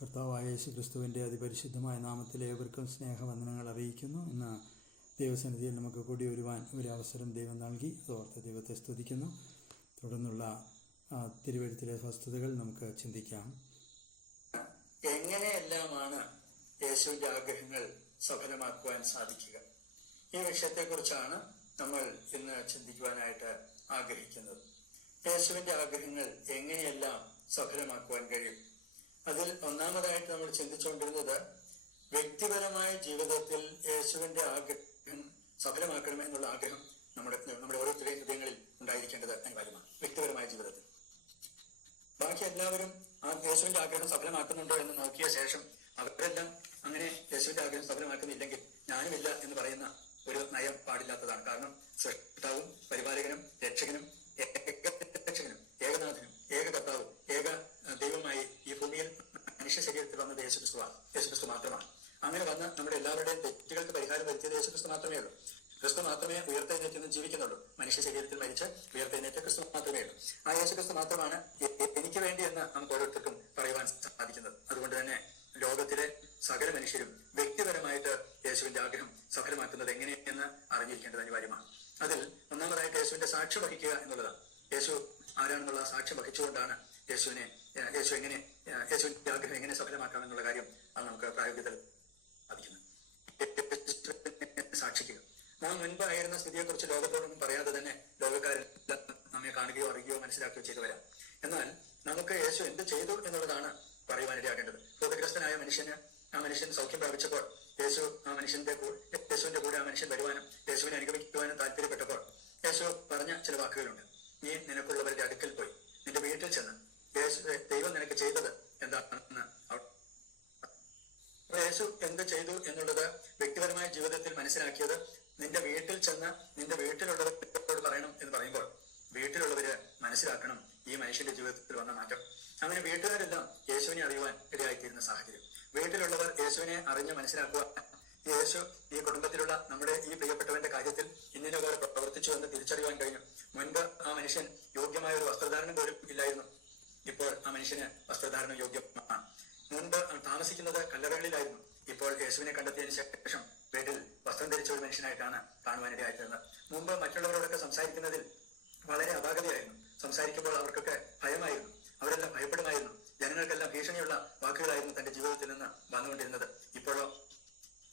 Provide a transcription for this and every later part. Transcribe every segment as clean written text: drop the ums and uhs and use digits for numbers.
കർത്താവായ യേശുക്രിസ്തുവിൻ്റെ അതിപരിശുദ്ധമായ നാമത്തിൽ ഏവർക്കും സ്നേഹവന്ദനങ്ങൾ അറിയിക്കുന്നു. ഇന്ന് ദൈവസന്നിധിയിൽ നമുക്ക് കൂടി വരുവാൻ ഒരു അവസരം ദൈവം നൽകി. അതോർത്ത് ദൈവത്തെ സ്തുതിക്കുന്നു. തുടർന്നുള്ള തിരുവെഴുത്തിലെ വസ്തുതകൾ നമുക്ക് ചിന്തിക്കാം. എങ്ങനെയെല്ലാമാണ് യേശുവിൻ്റെ ആഗ്രഹങ്ങൾ സഫലമാക്കുവാൻ സാധിക്കുക? ഈ വിഷയത്തെക്കുറിച്ചാണ് നമ്മൾ ഇന്ന് ചിന്തിക്കുവാനായിട്ട് ആഗ്രഹിക്കുന്നത്. യേശുവിൻ്റെ ആഗ്രഹങ്ങൾ എങ്ങനെയെല്ലാം സഫലമാക്കുവാൻ കഴിയും? അതിൽ ഒന്നാമതായിട്ട് നമ്മൾ ചിന്തിച്ചുകൊണ്ടിരുന്നത് വ്യക്തിപരമായ ജീവിതത്തിൽ യേശുവിൻ്റെ ആഗ്രഹം സഫലമാക്കണം എന്നുള്ള ആഗ്രഹം നമ്മുടെ ഓരോരുത്തരുടെയും ഹൃദയങ്ങളിൽ ഉണ്ടായിരിക്കേണ്ടത് അനിവാര്യമാണ്. വ്യക്തിപരമായ ജീവിതത്തിൽ ബാക്കി എല്ലാവരും ആ യേശുവിൻ്റെ ആഗ്രഹം സഫലമാക്കുന്നുണ്ടോ എന്ന് നോക്കിയ ശേഷം അവരെല്ലാം അങ്ങനെ യേശുവിൻ്റെ ആഗ്രഹം സഫലമാക്കുന്നില്ലെങ്കിൽ ഞാനുമില്ല എന്ന് പറയുന്ന ഒരു നയം പാടില്ലാത്തതാണ്. കാരണം സൃഷ്ടാവും പരിപാലകനും രക്ഷകനും ഏകനാഥനും ഏക കർത്താവും ഏക ദൈവമായി ഈ ഭൂമിയിൽ മനുഷ്യ ശരീരത്തിൽ വന്നത് യേശുക്രിസ്തു മാത്രമാണ്. അങ്ങനെ വന്ന് നമ്മുടെ എല്ലാവരുടെയും തെറ്റുകൾക്ക് പരിഹാരം വരുത്തിയത് യേശുക്രിസ്തു മാത്രമേ ഉള്ളൂ. ക്രിസ്തു മാത്രമേ ഉയർത്തെഴുന്നേറ്റ് ജീവിക്കുന്നുള്ളൂ. മനുഷ്യ ശരീരത്തിൽ മരിച്ച് ഉയർത്തെഴുന്നേറ്റ ക്രിസ്തു മാത്രമേ ഉള്ളൂ. ആ യേശുക്രിസ്തു മാത്രമാണ് എനിക്ക് വേണ്ടി എന്ന് നമുക്ക് ഓരോരുത്തർക്കും പറയുവാൻ സാധിക്കുന്നത്. അതുകൊണ്ട് തന്നെ ലോകത്തിലെ സകല മനുഷ്യരും വ്യക്തിപരമായിട്ട് യേശുവിന്റെ ആഗ്രഹം സഫലമാക്കുന്നത് എങ്ങനെയെന്ന് അറിഞ്ഞിരിക്കേണ്ടത് അനിവാര്യമാണ്. അതിൽ ഒന്നാമതായിട്ട് യേശുവിന്റെ സാക്ഷ്യം വഹിക്കുക എന്നുള്ളതാണ്. യേശു ആരാണെന്നുള്ള സാക്ഷ്യം വഹിച്ചുകൊണ്ടാണ് യേശുവിന്റെ ആഗ്രഹം എങ്ങനെ സഫലമാക്കാം എന്നുള്ള കാര്യം അത് നമുക്ക് പ്രായോഗികത്തിൽ സാധിക്കുന്നത്. സാക്ഷിക്കുക. നാം മുൻപായിരുന്ന സ്ഥിതിയെക്കുറിച്ച് ലോകത്തോടൊന്നും പറയാതെ തന്നെ ലോകക്കാരെല്ലാം നമ്മെ കാണുകയോ അറിയുകയോ മനസ്സിലാക്കുകയോ ചെയ്തു വരാം. എന്നാൽ നമുക്ക് യേശു എന്ത് ചെയ്തു എന്നുള്ളതാണ് പറയുവാനിടയാകേണ്ടത്. രോഗഗ്രസ്തനായ ആ മനുഷ്യൻ സൗഖ്യം പ്രാപിച്ചപ്പോൾ യേശുവിന്റെ കൂടെ ആ മനുഷ്യൻ വരുവാനും യേശുവിനെ അനുഗമിക്കുവാനും താല്പര്യപ്പെട്ടപ്പോൾ യേശു പറഞ്ഞ ചില വാക്കുകളുണ്ട്. നീ നിനക്കുള്ളവരുടെ അടുക്കൽ പോയി നിന്റെ വീട്ടിൽ ചെന്ന് ദൈവം നിനക്ക് ചെയ്തത് എന്താണെന്ന് യേശു എന്ത് ചെയ്തു എന്നുള്ളത് വ്യക്തിപരമായ ജീവിതത്തിൽ മനസ്സിലാക്കിയത് നിന്റെ വീട്ടിൽ ചെന്ന് നിന്റെ വീട്ടിലുള്ളവരോട് പറയണം എന്ന് പറയുമ്പോൾ വീട്ടിലുള്ളവര് മനസ്സിലാക്കണം ഈ മനുഷ്യന്റെ ജീവിതത്തിൽ വന്ന മാറ്റം. അങ്ങനെ വീട്ടുകാരെല്ലാം യേശുവിനെ അറിയുവാൻ ഇടയായിത്തീരുന്ന സാഹചര്യം. വീട്ടിലുള്ളവർ യേശുവിനെ അറിഞ്ഞ് മനസ്സിലാക്കുക, യേശു ഈ കുടുംബത്തിലുള്ള നമ്മുടെ ഈ പ്രിയപ്പെട്ടവന്റെ കാര്യത്തിൽ ഇന്നിനെ പോലെ പ്രവർത്തിച്ചു എന്ന് തിരിച്ചറിയുവാൻ കഴിഞ്ഞു. മുൻപ് ആ മനുഷ്യൻ യോഗ്യമായ ഒരു വസ്ത്രധാരണം പോലും ഇല്ലായിരുന്നു. ഇപ്പോൾ ആ മനുഷ്യന് വസ്ത്രധാരണം യോഗ്യമാണ്. മുൻപ് താമസിക്കുന്നത് കല്ലറകളിലായിരുന്നു. ഇപ്പോൾ യേശുവിനെ കണ്ടെത്തിയതിനു ശേഷം വീട്ടിൽ വസ്ത്രം ധരിച്ച ഒരു മനുഷ്യനായിട്ടാണ് കാണുവാനിടയായിത്തീർന്നത്. മുമ്പ് മറ്റുള്ളവരോടൊക്കെ സംസാരിക്കുന്നതിൽ വളരെ അപാകതയായിരുന്നു. സംസാരിക്കുമ്പോൾ അവർക്കൊക്കെ ഭയമായിരുന്നു. അവരെല്ലാം ഭയപ്പെടുമായിരുന്നു. ജനങ്ങൾക്കെല്ലാം ഭീഷണിയുള്ള വാക്കുകളായിരുന്നു തന്റെ ജീവിതത്തിൽ നിന്ന് വന്നുകൊണ്ടിരുന്നത്. ഇപ്പോഴോ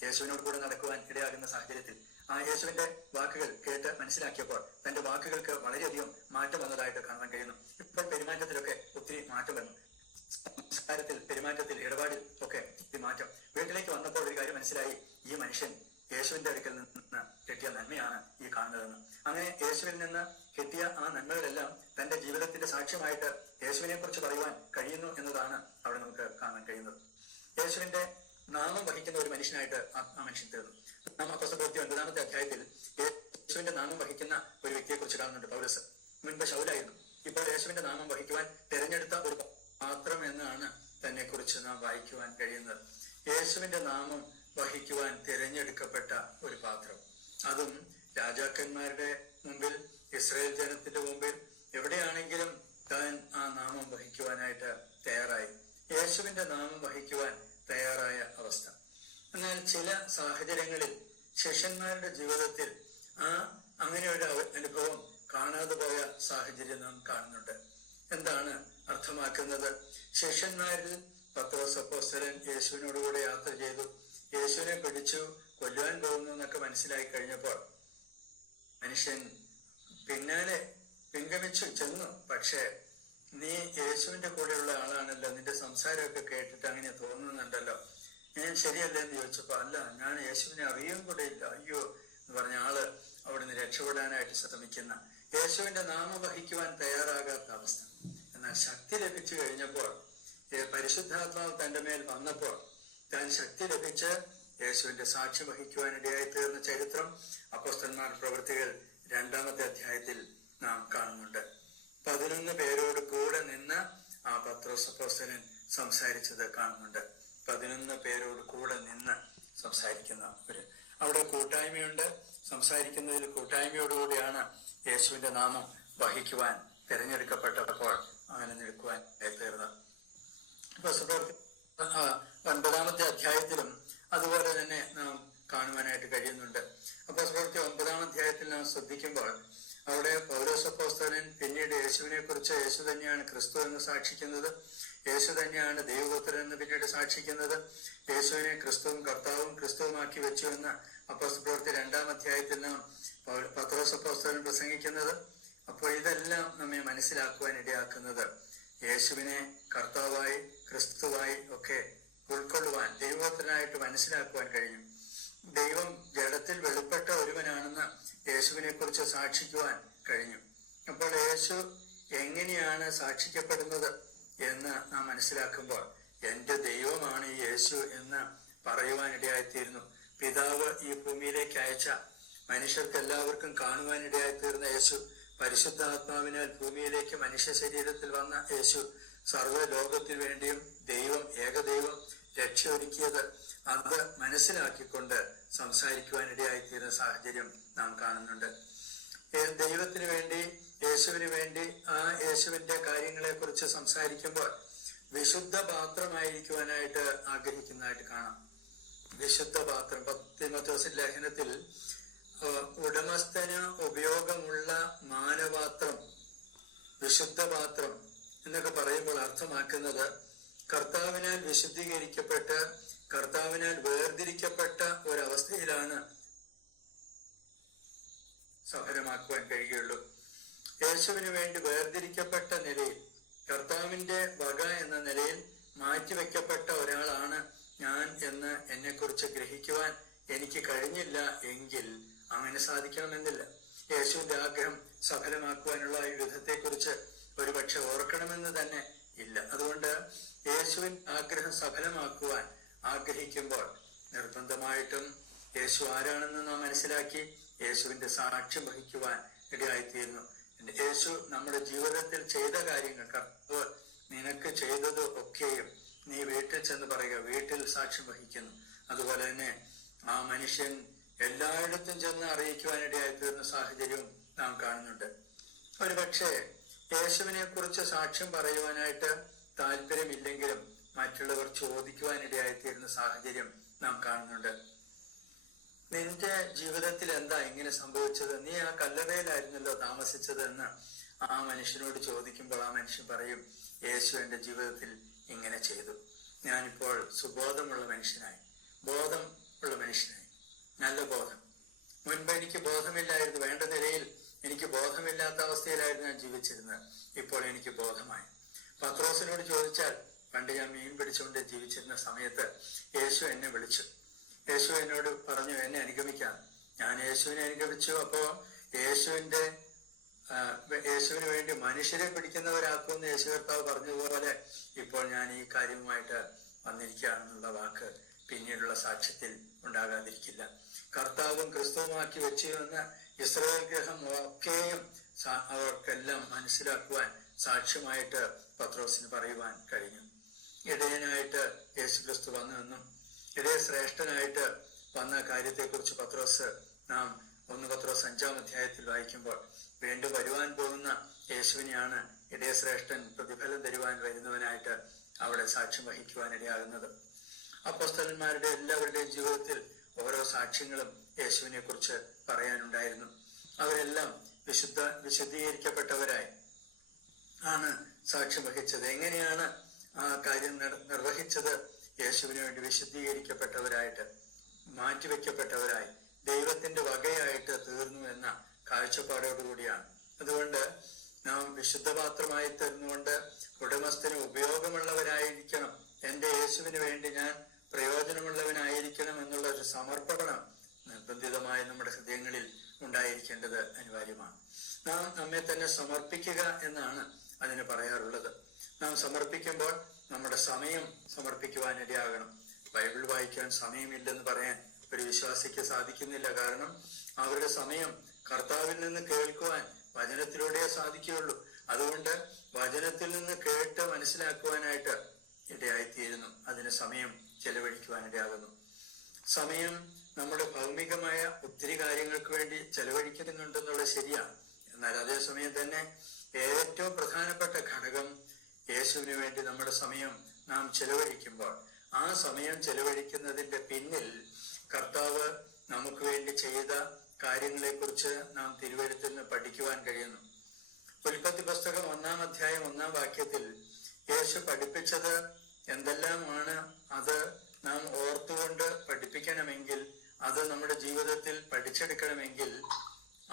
യേശുവിനോട് കൂടെ നടക്കുവാൻ ഇടയാകുന്ന സാഹചര്യത്തിൽ ആ യേശുവിന്റെ വാക്കുകൾ കേട്ട് മനസ്സിലാക്കിയപ്പോൾ തന്റെ വാക്കുകൾക്ക് വളരെയധികം മാറ്റം വന്നതായിട്ട് കാണാൻ കഴിയുന്നു. ഇപ്പോൾ പെരുമാറ്റത്തിലൊക്കെ ഒത്തിരി മാറ്റം വന്നു. സംസ്കാരത്തിൽ, പെരുമാറ്റത്തിൽ, ഇടപാടിൽ ഒക്കെ ഒത്തിരി മാറ്റം. വീട്ടിലേക്ക് വന്നപ്പോൾ ഒരു കാര്യം മനസ്സിലായി, ഈ മനുഷ്യൻ യേശുവിന്റെ അടുക്കൽ നിന്ന് കിട്ടിയ നന്മയാണ് ഈ കാണുന്നതെന്ന്. അങ്ങനെ യേശുവിൽ നിന്ന് കിട്ടിയ ആ നന്മകളെല്ലാം തന്റെ ജീവിതത്തിന്റെ സാക്ഷ്യമായിട്ട് യേശുവിനെ കുറിച്ച് പറയുവാൻ കഴിയുന്നു എന്നതാണ് അവിടെ നമുക്ക് കാണാൻ കഴിയുന്നത്. യേശുവിന്റെ നാമം വഹിക്കുന്ന ഒരു മനുഷ്യനായിട്ട് ആ മനുഷ്യൻ തീർന്നു. നാം അപ്പോസ്തലപ്രവൃത്തി 9-ാമത്തെ അധ്യായത്തിൽ യേശുവിന്റെ നാമം വഹിക്കുന്ന ഒരു വ്യക്തിയെ കുറിച്ച് കാണുന്നുണ്ട്. പൗലോസ് മുൻപ് ശൗലായിരുന്നു. ഇപ്പോൾ യേശുവിന്റെ നാമം വഹിക്കുവാൻ തിരഞ്ഞെടുത്ത ഒരു പാത്രം എന്നാണ് തന്നെ കുറിച്ച് നാം വായിക്കുവാൻ കഴിയുന്നത്. യേശുവിന്റെ നാമം വഹിക്കുവാൻ തിരഞ്ഞെടുക്കപ്പെട്ട ഒരു പാത്രം, അതും രാജാക്കന്മാരുടെ മുമ്പിൽ, ഇസ്രായേൽ ജനത്തിന്റെ മുമ്പിൽ, എവിടെയാണെങ്കിലും താൻ ആ നാമം വഹിക്കുവാനായിട്ട് തയ്യാറായി. യേശുവിന്റെ നാമം വഹിക്കുവാൻ തയ്യാറായ അവസ്ഥ. എന്നാൽ ചില സാഹചര്യങ്ങളിൽ ശിഷ്യന്മാരുടെ ജീവിതത്തിൽ അങ്ങനെ ഒരു അനുഭവം കാണാതെ പോയ സാഹചര്യം നാം കാണുന്നുണ്ട്. എന്താണ് അർത്ഥമാക്കുന്നത്? ശിഷ്യന്മാരിൽ പത്രോസ് അപ്പോസ്തലൻ യേശുവിനോടുകൂടെ യാത്ര ചെയ്തു. യേശുവിനെ പിടിച്ചു കൊല്ലുവാൻ പോകുന്നു എന്നൊക്കെ മനസ്സിലായി കഴിഞ്ഞപ്പോൾ മനുഷ്യൻ പിന്നാലെ പിൻഗമിച്ചു ചെന്നു. പക്ഷേ നീ യേശുവിന്റെ കൂടെയുള്ള ആളാണല്ലോ, നിന്റെ സംസാരമൊക്കെ കേട്ടിട്ട് അങ്ങനെ തോന്നുന്നുണ്ടല്ലോ, ഞാൻ ശരിയല്ലേ എന്ന് ചോദിച്ചപ്പോ അല്ല, ഞാൻ യേശുവിനെ അറിയാൻ കൂടെ ഇല്ല, അയ്യോ എന്ന് പറഞ്ഞ ആള് അവിടുന്ന് രക്ഷപ്പെടാനായിട്ട് ശ്രമിക്കുന്ന, യേശുവിന്റെ നാമം വഹിക്കുവാൻ തയ്യാറാകാത്ത അവസ്ഥ. എന്നാൽ ശക്തി ലഭിച്ചു കഴിഞ്ഞപ്പോൾ, പരിശുദ്ധാത്മാവ് തന്റെ മേൽ വന്നപ്പോൾ താൻ ശക്തി ലഭിച്ച് യേശുവിന്റെ സാക്ഷ്യം വഹിക്കുവാനിടയായി തീർന്ന ചരിത്രം അപ്പോസ്തലന്മാർ പ്രവൃത്തികൾ 2-ാമത്തെ അധ്യായത്തിൽ നാം കാണുന്നുണ്ട്. 11 പേരോട് കൂടെ നിന്ന് ആ പത്രോസ് അപ്പോസ്തലൻ സംസാരിച്ചത് കാണുന്നുണ്ട്. 11 പേരോട് കൂടെ നിന്ന് സംസാരിക്കുന്ന അവിടെ കൂട്ടായ്മയുണ്ട്. സംസാരിക്കുന്നതിൽ കൂട്ടായ്മയോടുകൂടിയാണ് യേശുവിന്റെ നാമം വഹിക്കുവാൻ തിരഞ്ഞെടുക്കപ്പെട്ടപ്പോൾ അങ്ങനെ നിൽക്കുവാൻ തീർന്നത്. യേശുവിനെ കുറിച്ച് യേശു തന്നെയാണ് ക്രിസ്തു എന്ന് സാക്ഷിക്കുന്നത്, യേശു തന്നെയാണ് ദൈവപുത്രൻ എന്ന് പിന്നീട് സാക്ഷിക്കുന്നത്, യേശുവിനെ ക്രിസ്തുവും കർത്താവും ക്രിസ്തുവുമാക്കി വെച്ചു എന്ന് അപ്പോസ്തലപ്രവൃത്തി 2-ാം അധ്യായത്തിൽ നാം പത്രോസ് അപ്പോസ്തലൻ പ്രസംഗിക്കുന്നത്. അപ്പോൾ ഇതെല്ലാം നമ്മെ മനസ്സിലാക്കുവാൻ ഇടയാക്കുന്നത് യേശുവിനെ കർത്താവായി ക്രിസ്തുവായി ഒക്കെ ഉൾക്കൊള്ളുവാൻ, ദൈവപുത്രനായിട്ട് മനസ്സിലാക്കുവാൻ കഴിഞ്ഞു. ദൈവം ജഡത്തിൽ വെളിപ്പെട്ട ഒരുവനാണെന്ന് യേശുവിനെ കുറിച്ച് സാക്ഷിക്കുവാൻ കഴിഞ്ഞു. അപ്പോൾ യേശു എങ്ങനെയാണ് സാക്ഷിക്കപ്പെടുന്നത് എന്ന് നാം മനസ്സിലാക്കുമ്പോൾ എന്റെ ദൈവമാണ് ഈ യേശു എന്ന് പറയുവാനിടയായിത്തീരുന്നു. പിതാവ് ഈ ഭൂമിയിലേക്ക് അയച്ച മനുഷ്യർക്ക് എല്ലാവർക്കും കാണുവാനിടയായിത്തീർന്ന യേശു, പരിശുദ്ധാത്മാവിനാൽ ഭൂമിയിലേക്ക് മനുഷ്യ ശരീരത്തിൽ വന്ന യേശു, സർവ്വ ലോകത്തിനു വേണ്ടിയും ദൈവം ഏകദൈവം രക്ഷ ഒരുക്കിയത്, അത് മനസ്സിലാക്കിക്കൊണ്ട് സംസാരിക്കുവാനിടയായിത്തീരുന്ന സാഹചര്യം നാം കാണുന്നുണ്ട്. ദൈവത്തിന് വേണ്ടി, യേശുവിന് വേണ്ടി ആ യേശുവിന്റെ കാര്യങ്ങളെ കുറിച്ച് സംസാരിക്കുമ്പോൾ വിശുദ്ധ പാത്രമായിരിക്കുവാനായിട്ട് ആഗ്രഹിക്കുന്നതായിട്ട് കാണാം. വിശുദ്ധ പാത്രം, തീമോഥെയോസിന്റെ ലേഖനത്തിൽ ഉടമസ്ഥന് ഉപയോഗമുള്ള മാനപാത്രം, വിശുദ്ധ പാത്രം എന്നൊക്കെ പറയുമ്പോൾ അർത്ഥമാക്കുന്നത് കർത്താവിനാൽ വിശുദ്ധീകരിക്കപ്പെട്ട് കർത്താവിനാൽ വേർതിരിക്കപ്പെട്ട ഒരവസ്ഥയിലാണ് സഫലമാക്കുവാൻ കഴിയുള്ളൂ. യേശുവിന് വേണ്ടി വേർതിരിക്കപ്പെട്ട നിലയിൽ, കർത്താവിന്റെ വക എന്ന നിലയിൽ മാറ്റിവെക്കപ്പെട്ട ഒരാളാണ് ഞാൻ എന്ന് എന്നെക്കുറിച്ച് ഗ്രഹിക്കുവാൻ എനിക്ക് കഴിഞ്ഞില്ല എങ്കിൽ അങ്ങനെ സാധിക്കണമെന്നില്ല. യേശുവിന്റെ ആഗ്രഹം സഫലമാക്കുവാനുള്ള ഈ വിധത്തെക്കുറിച്ച് ഒരുപക്ഷെ ഓർക്കണമെന്ന് തന്നെ ഇല്ല. അതുകൊണ്ട് യേശുവിൻ ആഗ്രഹം സഫലമാക്കുവാൻ ആഗ്രഹിക്കുമ്പോൾ നിർബന്ധമായിട്ടും യേശു ആരാണെന്ന് നാം മനസ്സിലാക്കി യേശുവിന്റെ സാക്ഷ്യം വഹിക്കുവാൻ ഇടയായിത്തീരുന്നു. യേശു നമ്മുടെ ജീവിതത്തിൽ ചെയ്ത കാര്യങ്ങൾ, കർത്താവ് നിനക്ക് ചെയ്തത് ഒക്കെയും നീ വീട്ടിൽ ചെന്ന് പറയുക, വീട്ടിൽ സാക്ഷ്യം വഹിക്കുന്നു. അതുപോലെ തന്നെ ആ മനുഷ്യൻ എല്ലായിടത്തും ചെന്ന് അറിയിക്കുവാനിടയായിത്തീർന്ന സാഹചര്യവും നാം കാണുന്നുണ്ട്. ഒരുപക്ഷെ യേശുവിനെ കുറിച്ച് സാക്ഷ്യം പറയുവാനായിട്ട് താല്പര്യമില്ലെങ്കിലും മറ്റുള്ളവർ ചോദിക്കുവാനിടയായിത്തീരുന്ന സാഹചര്യം നാം കാണുന്നുണ്ട്. നിന്റെ ജീവിതത്തിൽ എന്താ ഇങ്ങനെ സംഭവിച്ചത്, നീ ആ കല്ലറയിലായിരുന്നല്ലോ താമസിച്ചത് എന്ന് ആ മനുഷ്യനോട് ചോദിക്കുമ്പോൾ ആ മനുഷ്യൻ പറയും, യേശു എന്റെ ജീവിതത്തിൽ ഇങ്ങനെ ചെയ്തു. ഞാനിപ്പോൾ സുബോധമുള്ള മനുഷ്യനായി, ബോധം ഉള്ള മനുഷ്യനായി, നല്ല ബോധം. മുൻപ് എനിക്ക് ബോധമില്ലായിരുന്നു, വേണ്ട നിലയിൽ എനിക്ക് ബോധമില്ലാത്ത അവസ്ഥയിലായിരുന്നു ഞാൻ ജീവിച്ചിരുന്നത്. ഇപ്പോൾ എനിക്ക് ബോധമായി. പത്രോസിനോട് ചോദിച്ചാൽ, പണ്ട് ഞാൻ മീൻ പിടിച്ചുകൊണ്ട് ജീവിച്ചിരുന്ന സമയത്ത് യേശു എന്നെ വിളിച്ചു, യേശു എന്നോട് പറഞ്ഞു എന്നെ അനുഗമിക്കാം. ഞാൻ യേശുവിനെ അനുഗമിച്ചു. അപ്പോ യേശുവിന് വേണ്ടി മനുഷ്യരെ പിടിക്കുന്നവരാക്കുമെന്ന് യേശു കർത്താവ് പറഞ്ഞതുപോലെ ഇപ്പോൾ ഞാൻ ഈ കാര്യവുമായിട്ട് വന്നിരിക്കുകയാണെന്നുള്ള വാക്ക് പിന്നീടുള്ള സാക്ഷ്യത്തിൽ ഉണ്ടാകാതിരിക്കില്ല. കർത്താവും ക്രിസ്തുവുമാക്കി വെച്ചു എന്ന് ഇസ്രായേൽ ഗൃഹം ഒക്കെയും അവർക്കെല്ലാം മനസ്സിലാക്കുവാൻ സാക്ഷ്യമായിട്ട് പത്രോസിന് പറയുവാൻ കഴിഞ്ഞു. ഇടയനായിട്ട് യേശു ക്രിസ്തു വന്നുവെന്നും ഇടയ ശ്രേഷ്ഠനായിട്ട് വന്ന കാര്യത്തെക്കുറിച്ച് പത്രോസ് നാം 1 പത്രോസ് 5-ാം അധ്യായത്തിൽ വായിക്കുമ്പോൾ വീണ്ടും വരുവാൻ പോകുന്ന യേശുവിനെയാണ് ഇടയശ്രേഷ്ഠൻ പ്രതിഫലം തരുവാൻ വരുന്നവനായിട്ട് അവിടെ സാക്ഷ്യം വഹിക്കുവാൻ ഇടയാകുന്നത്. അപ്പോസ്തലന്മാരുടെ എല്ലാവരുടെയും ജീവിതത്തിൽ ഓരോ സാക്ഷ്യങ്ങളും യേശുവിനെ കുറിച്ച് പറയാനുണ്ടായിരുന്നു. അവരെല്ലാം വിശുദ്ധീകരിക്കപ്പെട്ടവരായി ആണ് സാക്ഷ്യം വഹിച്ചത്. എങ്ങനെയാണ് ആ കാര്യം നിർവഹിച്ചത്? യേശുവിന് വേണ്ടി വിശുദ്ധീകരിക്കപ്പെട്ടവരായിട്ട്, മാറ്റിവെക്കപ്പെട്ടവരായി, ദൈവത്തിന്റെ വകയായിട്ട് തീർന്നു എന്ന കാഴ്ചപ്പാടോടുകൂടിയാണ്. അതുകൊണ്ട് നാം വിശുദ്ധപാത്രമായി തീർന്നുകൊണ്ട് ഉടമസ്ഥന് ഉപയോഗമുള്ളവരായിരിക്കണം, എന്റെ യേശുവിന് വേണ്ടി ഞാൻ പ്രയോജനമുള്ളവനായിരിക്കണം എന്നുള്ള ഒരു സമർപ്പണം നിർബന്ധിതമായി നമ്മുടെ ഹൃദയങ്ങളിൽ ഉണ്ടായിരിക്കേണ്ടത് അനിവാര്യമാണ്. നാം നമ്മെ തന്നെ സമർപ്പിക്കുക എന്നാണ് അതിന് പറയാറുള്ളത്. നാം സമർപ്പിക്കുമ്പോൾ നമ്മുടെ സമയം സമർപ്പിക്കുവാനിടയാകണം. ബൈബിൾ വായിക്കാൻ സമയമില്ലെന്ന് പറയാൻ ഒരു വിശ്വാസിക്ക് സാധിക്കുന്നില്ല. കാരണം അവരുടെ സമയം കർത്താവിൽ നിന്ന് കേൾക്കുവാൻ വചനത്തിലൂടെ സാധിക്കുകയുള്ളൂ. അതുകൊണ്ട് വചനത്തിൽ നിന്ന് കേട്ട് മനസ്സിലാക്കുവാനായിട്ട് ഇടയായിത്തീരുന്നു. അതിന് സമയം ചെലവഴിക്കുവാനിടയാകുന്നു. സമയം നമ്മുടെ ഭൗമികമായ ഒത്തിരി കാര്യങ്ങൾക്ക് വേണ്ടി ചെലവഴിക്കുന്നുണ്ടെന്നുള്ളത് ശരിയാണ്. എന്നാൽ അതേസമയം തന്നെ ഏറ്റവും പ്രധാനപ്പെട്ട ഘടകം യേശുവിന് വേണ്ടി നമ്മുടെ സമയം നാം ചെലവഴിക്കുമ്പോൾ ആ സമയം ചെലവഴിക്കുന്നതിന്റെ പിന്നിൽ കർത്താവ് നമുക്ക് വേണ്ടി ചെയ്ത കാര്യങ്ങളെ കുറിച്ച് നാം തിരുവെഴുത്തിൽ നിന്ന് പഠിക്കുവാൻ കഴിയുന്നു. ഉൽപ്പത്തി പുസ്തകം 1-ാം അധ്യായം 1-ാം വാക്യത്തിൽ യേശു പഠിപ്പിച്ചത് എന്തെല്ലാമാണ്, അത് നാം ഓർത്തുകൊണ്ട് പഠിപ്പിക്കണമെങ്കിൽ, അത് നമ്മുടെ ജീവിതത്തിൽ പഠിച്ചെടുക്കണമെങ്കിൽ,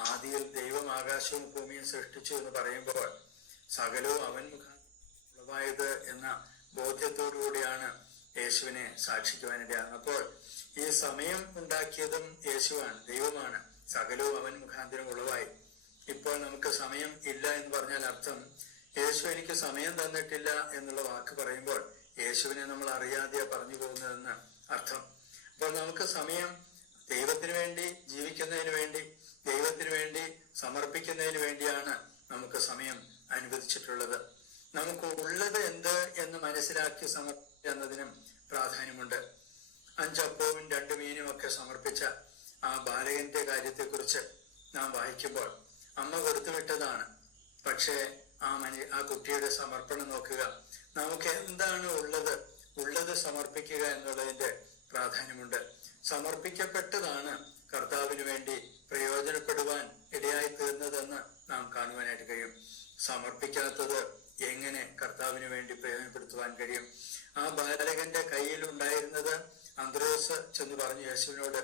ആദിയിൽ ദൈവം ആകാശവും ഭൂമിയും സൃഷ്ടിച്ചു എന്ന് പറയുമ്പോൾ സകലവും അവൻ മുഖാന്തരമായത് എന്ന ബോധ്യത്തോടുകൂടിയാണ് യേശുവിനെ സാക്ഷിക്കുവാനിടയാകുന്നത്. അപ്പോൾ ഈ സമയം ഉണ്ടാക്കിയതും യേശുവാണ്, ദൈവമാണ്. സകലവും അവൻ മുഖാന്തരം ഉളവായി. ഇപ്പോൾ നമുക്ക് സമയം ഇല്ല എന്ന് പറഞ്ഞാൽ അർത്ഥം യേശു എനിക്ക് സമയം തന്നിട്ടില്ല എന്നുള്ള വാക്ക് പറയുമ്പോൾ യേശുവിനെ നമ്മൾ അറിയാതെയാ പറഞ്ഞു പോകുന്നതെന്ന് അർത്ഥം. അപ്പോൾ നമുക്ക് സമയം ദൈവത്തിന് വേണ്ടി ജീവിക്കുന്നതിന് വേണ്ടി, ദൈവത്തിന് വേണ്ടി സമർപ്പിക്കുന്നതിന് വേണ്ടിയാണ് നമുക്ക് സമയം അനുവദിച്ചിട്ടുള്ളത്. നമുക്ക് ഉള്ളത് എന്ത് എന്ന് മനസ്സിലാക്കി സമർപ്പിക്കുക എന്നതിനും പ്രാധാന്യമുണ്ട്. 5 അപ്പവും 2 മീനും ഒക്കെ സമർപ്പിച്ച ആ ബാലകന്റെ കാര്യത്തെക്കുറിച്ച് നാം വായിക്കുമ്പോൾ അമ്മ കൊടുത്തുവിട്ടതാണ്. പക്ഷേ ആ കുട്ടിയുടെ സമർപ്പണം നോക്കുക. നമുക്ക് എന്താണ് ഉള്ളത് സമർപ്പിക്കുക എന്നുള്ളതിന്റെ പ്രാധാന്യമുണ്ട്. സമർപ്പിക്കപ്പെട്ടതാണ് കർത്താവിന് വേണ്ടി പ്രയോജനപ്പെടുവാൻ ഇടയായി തീർന്നതെന്ന് നാം കാണുവാനായിട്ട് കഴിയും. സമർപ്പിക്കാത്തത് എങ്ങനെ കർത്താവിന് വേണ്ടി പ്രയോജനപ്പെടുത്തുവാൻ കഴിയും? ആ ബാലകന്റെ കയ്യിൽ ഉണ്ടായിരുന്നത് അന്ത്രോസ് ചെന്ന് പറഞ്ഞു യേശുവിനോട്,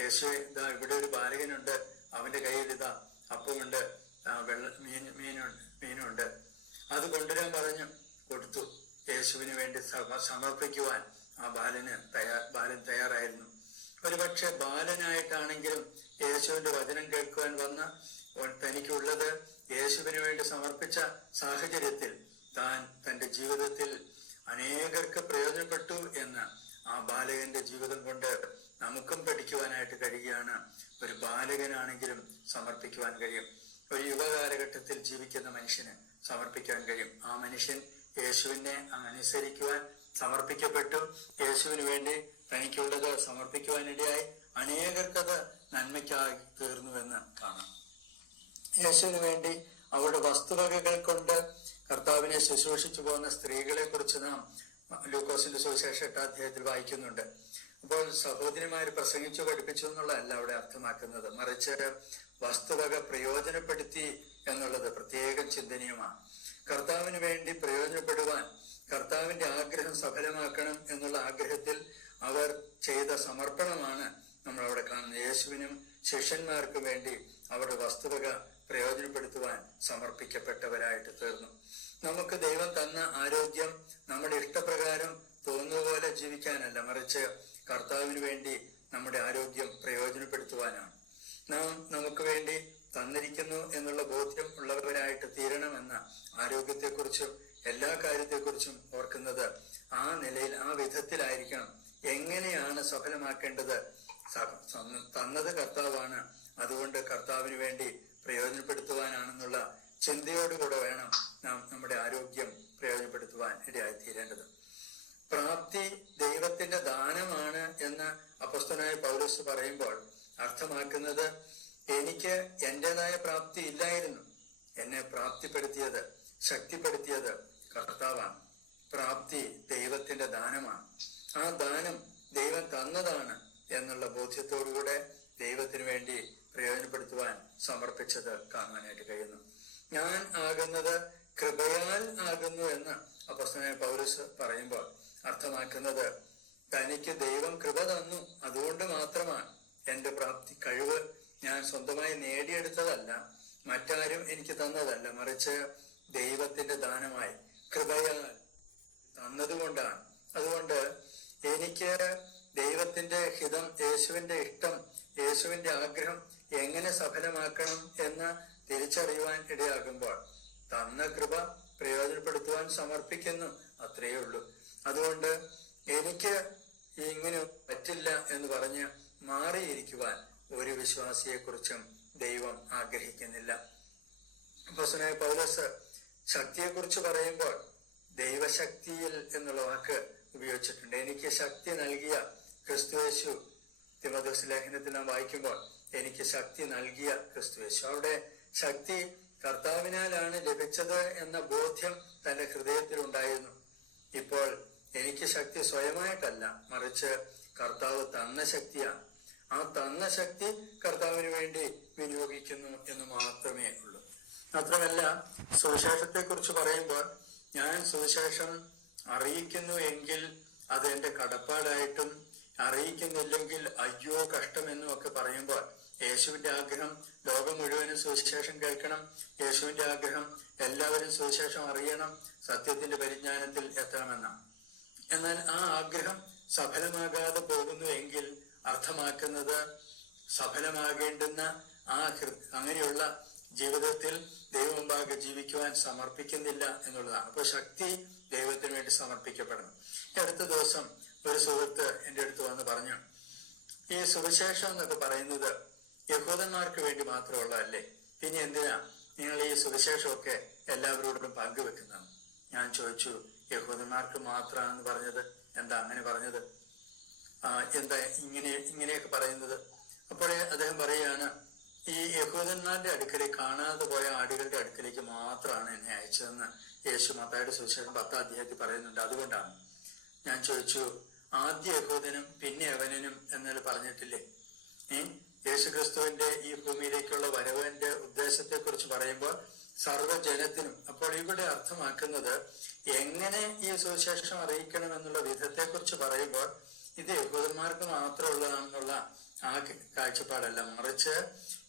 യേശുവേ, ഇതാ ഇവിടെ ഒരു ബാലകനുണ്ട്, അവന്റെ കയ്യിൽ ഇതാ അപ്പമുണ്ട്, മീനുണ്ട്, അത് കൊണ്ടുവരാൻ പറഞ്ഞു. കൊടുത്തു. യേശുവിന് വേണ്ടി സമർപ്പിക്കുവാൻ ആ ബാലൻ തയ്യാറായിരുന്നു. ഒരുപക്ഷെ ബാലനായിട്ടാണെങ്കിലും യേശുവിന്റെ വചനം കേൾക്കുവാൻ വന്ന തനിക്കുള്ളത് യേശുവിന് വേണ്ടി സമർപ്പിച്ച സാഹചര്യത്തിൽ താൻ തന്റെ ജീവിതത്തിൽ അനേകർക്ക് പ്രയോജനപ്പെട്ടു എന്ന് ആ ബാലകന്റെ ജീവിതം കൊണ്ട് നമുക്കും പഠിക്കുവാനായിട്ട് കഴിയുകയാണ്. ഒരു ബാലകനാണെങ്കിലും സമർപ്പിക്കുവാൻ കഴിയും. ഒരു യുവകാലഘട്ടത്തിൽ ജീവിക്കുന്ന മനുഷ്യന് സമർപ്പിക്കാൻ കഴിയും. ആ മനുഷ്യൻ യേശുവിനെ അനുസരിക്കുവാൻ സമർപ്പിക്കപ്പെട്ടു. യേശുവിന് വേണ്ടി തനിക്കുള്ളത് സമർപ്പിക്കുവാനിടയായി അനേകർക്കത് നന്മയ്ക്കായി തീർന്നുവെന്ന് കാണാം. യേശുവിന് വേണ്ടി അവരുടെ വസ്തുവകകൾ കൊണ്ട് കർത്താവിനെ ശുശ്രൂഷിച്ചു പോകുന്ന സ്ത്രീകളെ കുറിച്ച് നാം ലൂക്കോസിന്റെ സുവിശേഷം 8-ാം അധ്യായത്തിൽ വായിക്കുന്നുണ്ട്. അപ്പോൾ സഹോദരിമാര് പ്രസംഗിച്ചു പഠിപ്പിച്ചു എന്നുള്ളതല്ല അവിടെ അർത്ഥമാക്കുന്നത്, മറിച്ച് വസ്തുവക പ്രയോജനപ്പെടുത്തി എന്നുള്ളത് പ്രത്യേകം ചിന്തനീയമാണ്. കർത്താവിന് വേണ്ടി പ്രയോജനപ്പെടുവാൻ, കർത്താവിന്റെ ആഗ്രഹം സഫലമാക്കണം എന്നുള്ള ആഗ്രഹത്തിൽ അവർ ചെയ്ത സമർപ്പണമാണ് നമ്മൾ അവിടെ കാണുന്നത്. യേശുവിനും ശിഷ്യന്മാർക്കും വേണ്ടി അവരുടെ വസ്തുവക പ്രയോജനപ്പെടുത്തുവാൻ സമർപ്പിക്കപ്പെട്ടവരായിട്ട് തീർന്നു. നമുക്ക് ദൈവം തന്ന ആരോഗ്യം നമ്മുടെ ഇഷ്ടപ്രകാരം തോന്നുന്ന പോലെ ജീവിക്കാനല്ല, മറിച്ച് കർത്താവിന് വേണ്ടി നമ്മുടെ ആരോഗ്യം പ്രയോജനപ്പെടുത്തുവാനാണ്. നാം നമുക്ക് വേണ്ടി തന്നിരിക്കുന്നു എന്നുള്ള ബോധ്യം ഉള്ളവരായിട്ട് തീരണമെന്ന ആരോഗ്യത്തെക്കുറിച്ചും എല്ലാ കാര്യത്തെക്കുറിച്ചും ഓർക്കുന്നത് ആ നിലയിൽ, ആ വിധത്തിലായിരിക്കണം. എങ്ങനെയാണ് സഫലമാക്കേണ്ടത്? തന്നത് കർത്താവാണ്, അതുകൊണ്ട് കർത്താവിന് വേണ്ടി പ്രയോജനപ്പെടുത്തുവാനാണെന്നുള്ള ചിന്തയോടുകൂടെ വേണം നാം നമ്മുടെ ആരോഗ്യം പ്രയോജനപ്പെടുത്തുവാൻ ഇടയായി തീരേണ്ടത്. പ്രാപ്തി ദൈവത്തിന്റെ ദാനമാണ് എന്ന് അപ്പോസ്തലനായ പൗലോസ് പറയുമ്പോൾ അർത്ഥമാക്കുന്നത്, എനിക്ക് എന്റേതായ പ്രാപ്തി ഇല്ലായിരുന്നു, എന്നെ പ്രാപ്തിപ്പെടുത്തിയത്, ശക്തിപ്പെടുത്തിയത് കർത്താവാണ്. പ്രാപ്തി ദൈവത്തിന്റെ ദാനമാണ്. ആ ദാനം ദൈവം തന്നതാണ് എന്നുള്ള ബോധ്യത്തോടുകൂടെ ദൈവത്തിന് വേണ്ടി പ്രയോജനപ്പെടുത്തുവാൻ സമർപ്പിച്ചത് കാണുവാനായിട്ട് കഴിയുന്നു. ഞാൻ ആകുന്നത് കൃപയാൽ ആകുന്നു എന്ന് അപ്പോസ്തലനായ പൗലോസ് പറയുമ്പോൾ അർത്ഥമാക്കുന്നത്, തനിക്ക് ദൈവം കൃപ തന്നു, അതുകൊണ്ട് മാത്രമാണ് എന്റെ പ്രാപ്തി. കഴിവ് ഞാൻ സ്വന്തമായി നേടിയെടുത്തതല്ല, മറ്റാരും എനിക്ക് തന്നതല്ല, മറിച്ച് ദൈവത്തിന്റെ ദാനമായി കൃപയാൽ തന്നതുകൊണ്ടാണ്. അതുകൊണ്ട് എനിക്ക് ദൈവത്തിന്റെ ഹിതം, യേശുവിന്റെ ഇഷ്ടം, യേശുവിന്റെ ആഗ്രഹം എങ്ങനെ സഫലമാക്കണം എന്ന് തിരിച്ചറിയുവാൻ ഇടയാകുമ്പോൾ തന്ന കൃപ പ്രയോജനപ്പെടുത്തുവാൻ സമർപ്പിക്കുന്നു, അത്രയേ ഉള്ളൂ. അതുകൊണ്ട് എനിക്ക് ഇങ്ങനെ പറ്റില്ല എന്ന് പറഞ്ഞ് മാറിയിരിക്കുവാൻ ഒരു വിശ്വാസിയെക്കുറിച്ചും ദൈവം ആഗ്രഹിക്കുന്നില്ല. അപ്പോസ്തലനായ പൗലോസ് ശക്തിയെക്കുറിച്ച് പറയുമ്പോൾ ദൈവശക്തിയിൽ എന്നുള്ള വാക്ക് ഉപയോഗിച്ചിട്ടുണ്ട്. എനിക്ക് ശക്തി നൽകിയ ക്രിസ്തുയേശു, തിമോഥെയോസ് ലേഖനത്തിൽ നാം വായിക്കുമ്പോൾ എനിക്ക് ശക്തി നൽകിയ ക്രിസ്തുയേശു, അവിടെ ശക്തി കർത്താവിനാലാണ് ലഭിച്ചത് എന്ന ബോധ്യം തന്റെ ഹൃദയത്തിൽ ഉണ്ടായിരുന്നു. ഇപ്പോൾ എനിക്ക് ശക്തി സ്വയമായിട്ടല്ല, മറിച്ച് കർത്താവ് തന്ന ശക്തിയാണ്. ആ തന്ന ശക്തി കർത്താവിന് വേണ്ടി വിനിയോഗിക്കുന്നു എന്ന് മാത്രമേ ഉള്ളൂ. മാത്രമല്ല, സുവിശേഷത്തെ കുറിച്ച് പറയുമ്പോൾ ഞാൻ സുവിശേഷം അറിയിക്കുന്നു എങ്കിൽ അത് എന്റെ കടപ്പാടായിട്ടും അറിയിക്കുന്നില്ലെങ്കിൽ അയ്യോ കഷ്ടമെന്നും ഒക്കെ പറയുമ്പോൾ യേശുവിന്റെ ആഗ്രഹം ലോകം മുഴുവനും സുവിശേഷം കേൾക്കണം. യേശുവിന്റെ ആഗ്രഹം എല്ലാവരും സുവിശേഷം അറിയണം, സത്യത്തിന്റെ പരിജ്ഞാനത്തിൽ എത്തണമെന്നാണ്. എന്നാൽ ആ ആഗ്രഹം സഫലമാകാതെ പോകുന്നു എങ്കിൽ അർത്ഥമാക്കുന്നത് സഫലമാകേണ്ടുന്ന അങ്ങനെയുള്ള ജീവിതത്തിൽ ദൈവമുമ്പാകെ ജീവിക്കുവാൻ സമർപ്പിക്കുന്നില്ല എന്നുള്ളതാണ്. അപ്പോൾ ശക്തി ദൈവത്തിന് വേണ്ടി സമർപ്പിക്കപ്പെടണം. അടുത്ത ദിവസം ഒരു സുഹൃത്ത് എൻ്റെ അടുത്ത് വന്ന് പറഞ്ഞു, ഈ സുവിശേഷം എന്നൊക്കെ പറയുന്നത് യഹൂദന്മാർക്ക് വേണ്ടി മാത്രമുള്ളതല്ലേ, പിന്നെ എന്തിനാ നിങ്ങൾ ഈ സുവിശേഷമൊക്കെ എല്ലാവരോടും പങ്കുവെക്കുന്നത്? ഞാൻ ചോദിച്ചു, യഹൂദന്മാർക്ക് മാത്രമാണെന്ന് പറഞ്ഞത് എന്താ അങ്ങനെ പറഞ്ഞത്? എന്താ ഇങ്ങനെയൊക്കെ പറയുന്നത്? അപ്പോഴേ അദ്ദേഹം പറയുകയാണ്, ഈ യഹൂദന്മാരുടെ അടുക്കലേക്ക്, കാണാതെ പോയ ആടുകളുടെ അടുക്കലേക്ക് മാത്രമാണ് എന്നെ അയച്ചതെന്ന് യേശു മത്തായിയുടെ സുവിശേഷം 10-ാം അധ്യായത്തിൽ പറയുന്നുണ്ട്. അതുകൊണ്ടാണ്. ഞാൻ ചോദിച്ചു, ആദ്യ യഹൂദനും പിന്നെ യവനനും എന്നല്ല പറഞ്ഞിട്ടില്ലേ? യേശുക്രിസ്തുവിന്റെ ഈ ഭൂമിയിലേക്കുള്ള വരവിന്റെ ഉദ്ദേശത്തെ കുറിച്ച് പറയുമ്പോൾ സർവ്വജനത്തിനും. അപ്പോൾ ഇവിടെ അർത്ഥമാക്കുന്നത് എങ്ങനെ ഈ സുവിശേഷം അറിയിക്കണം എന്നുള്ള വിധത്തെ കുറിച്ച് പറയുമ്പോൾ ഇത് യഹൂദന്മാർക്ക് മാത്രമുള്ളതാണെന്നുള്ള ആ കാഴ്ചപ്പാടല്ല, മറിച്ച്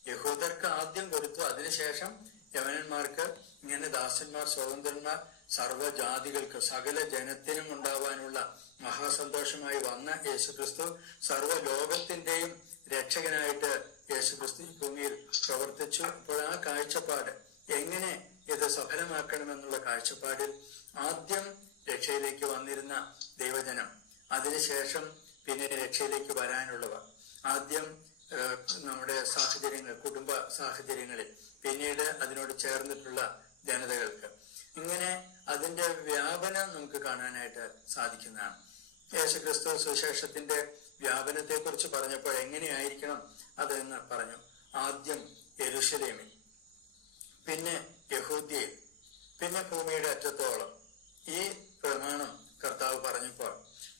യഹൂദർക്ക് ആദ്യം കൊടുത്തു, അതിനുശേഷം യവനന്മാർക്ക്, ഇങ്ങനെ ദാസന്മാർ, സ്വതന്ത്രന്മാർ, സർവ്വജാതികൾക്ക്, സകല ജനത്തിനും ഉണ്ടാവാനുള്ള മഹാസന്തോഷമായി വന്ന യേശുക്രിസ്തു സർവ്വ ലോകത്തിന്റെയും രക്ഷകനായിട്ട് യേശുക്രിസ്തു ഈ ഭൂമിയിൽ പ്രവർത്തിച്ചു. അപ്പോൾ ആ കാഴ്ചപ്പാട്, എങ്ങനെ ഇത് സഫലമാക്കണമെന്നുള്ള കാഴ്ചപ്പാടിൽ ആദ്യം രക്ഷയിലേക്ക് വന്നിരുന്ന ദൈവജനം, അതിനുശേഷം പിന്നെ രക്ഷയിലേക്ക് വരാനുള്ളവർ, ആദ്യം നമ്മുടെ സാഹചര്യങ്ങൾ, കുടുംബ സാഹചര്യങ്ങളിൽ, പിന്നീട് അതിനോട് ചേർന്നിട്ടുള്ള ജനതകൾക്ക്, ഇങ്ങനെ അതിന്റെ വ്യാപനം നമുക്ക് കാണാനായിട്ട് സാധിക്കുന്നതാണ്. യേശുക്രിസ്തു സുവിശേഷത്തിന്റെ വ്യാപനത്തെ കുറിച്ച് പറഞ്ഞപ്പോൾ എങ്ങനെയായിരിക്കണം അതെന്ന് പറഞ്ഞു. ആദ്യം യെരൂശലേമിൽ, പിന്നെ യഹൂദ്യയിൽ, പിന്നെ ഭൂമിയുടെ അറ്റത്തോളം. ഈ പ്രമാണം കർത്താവ് പറഞ്ഞപ്പോൾ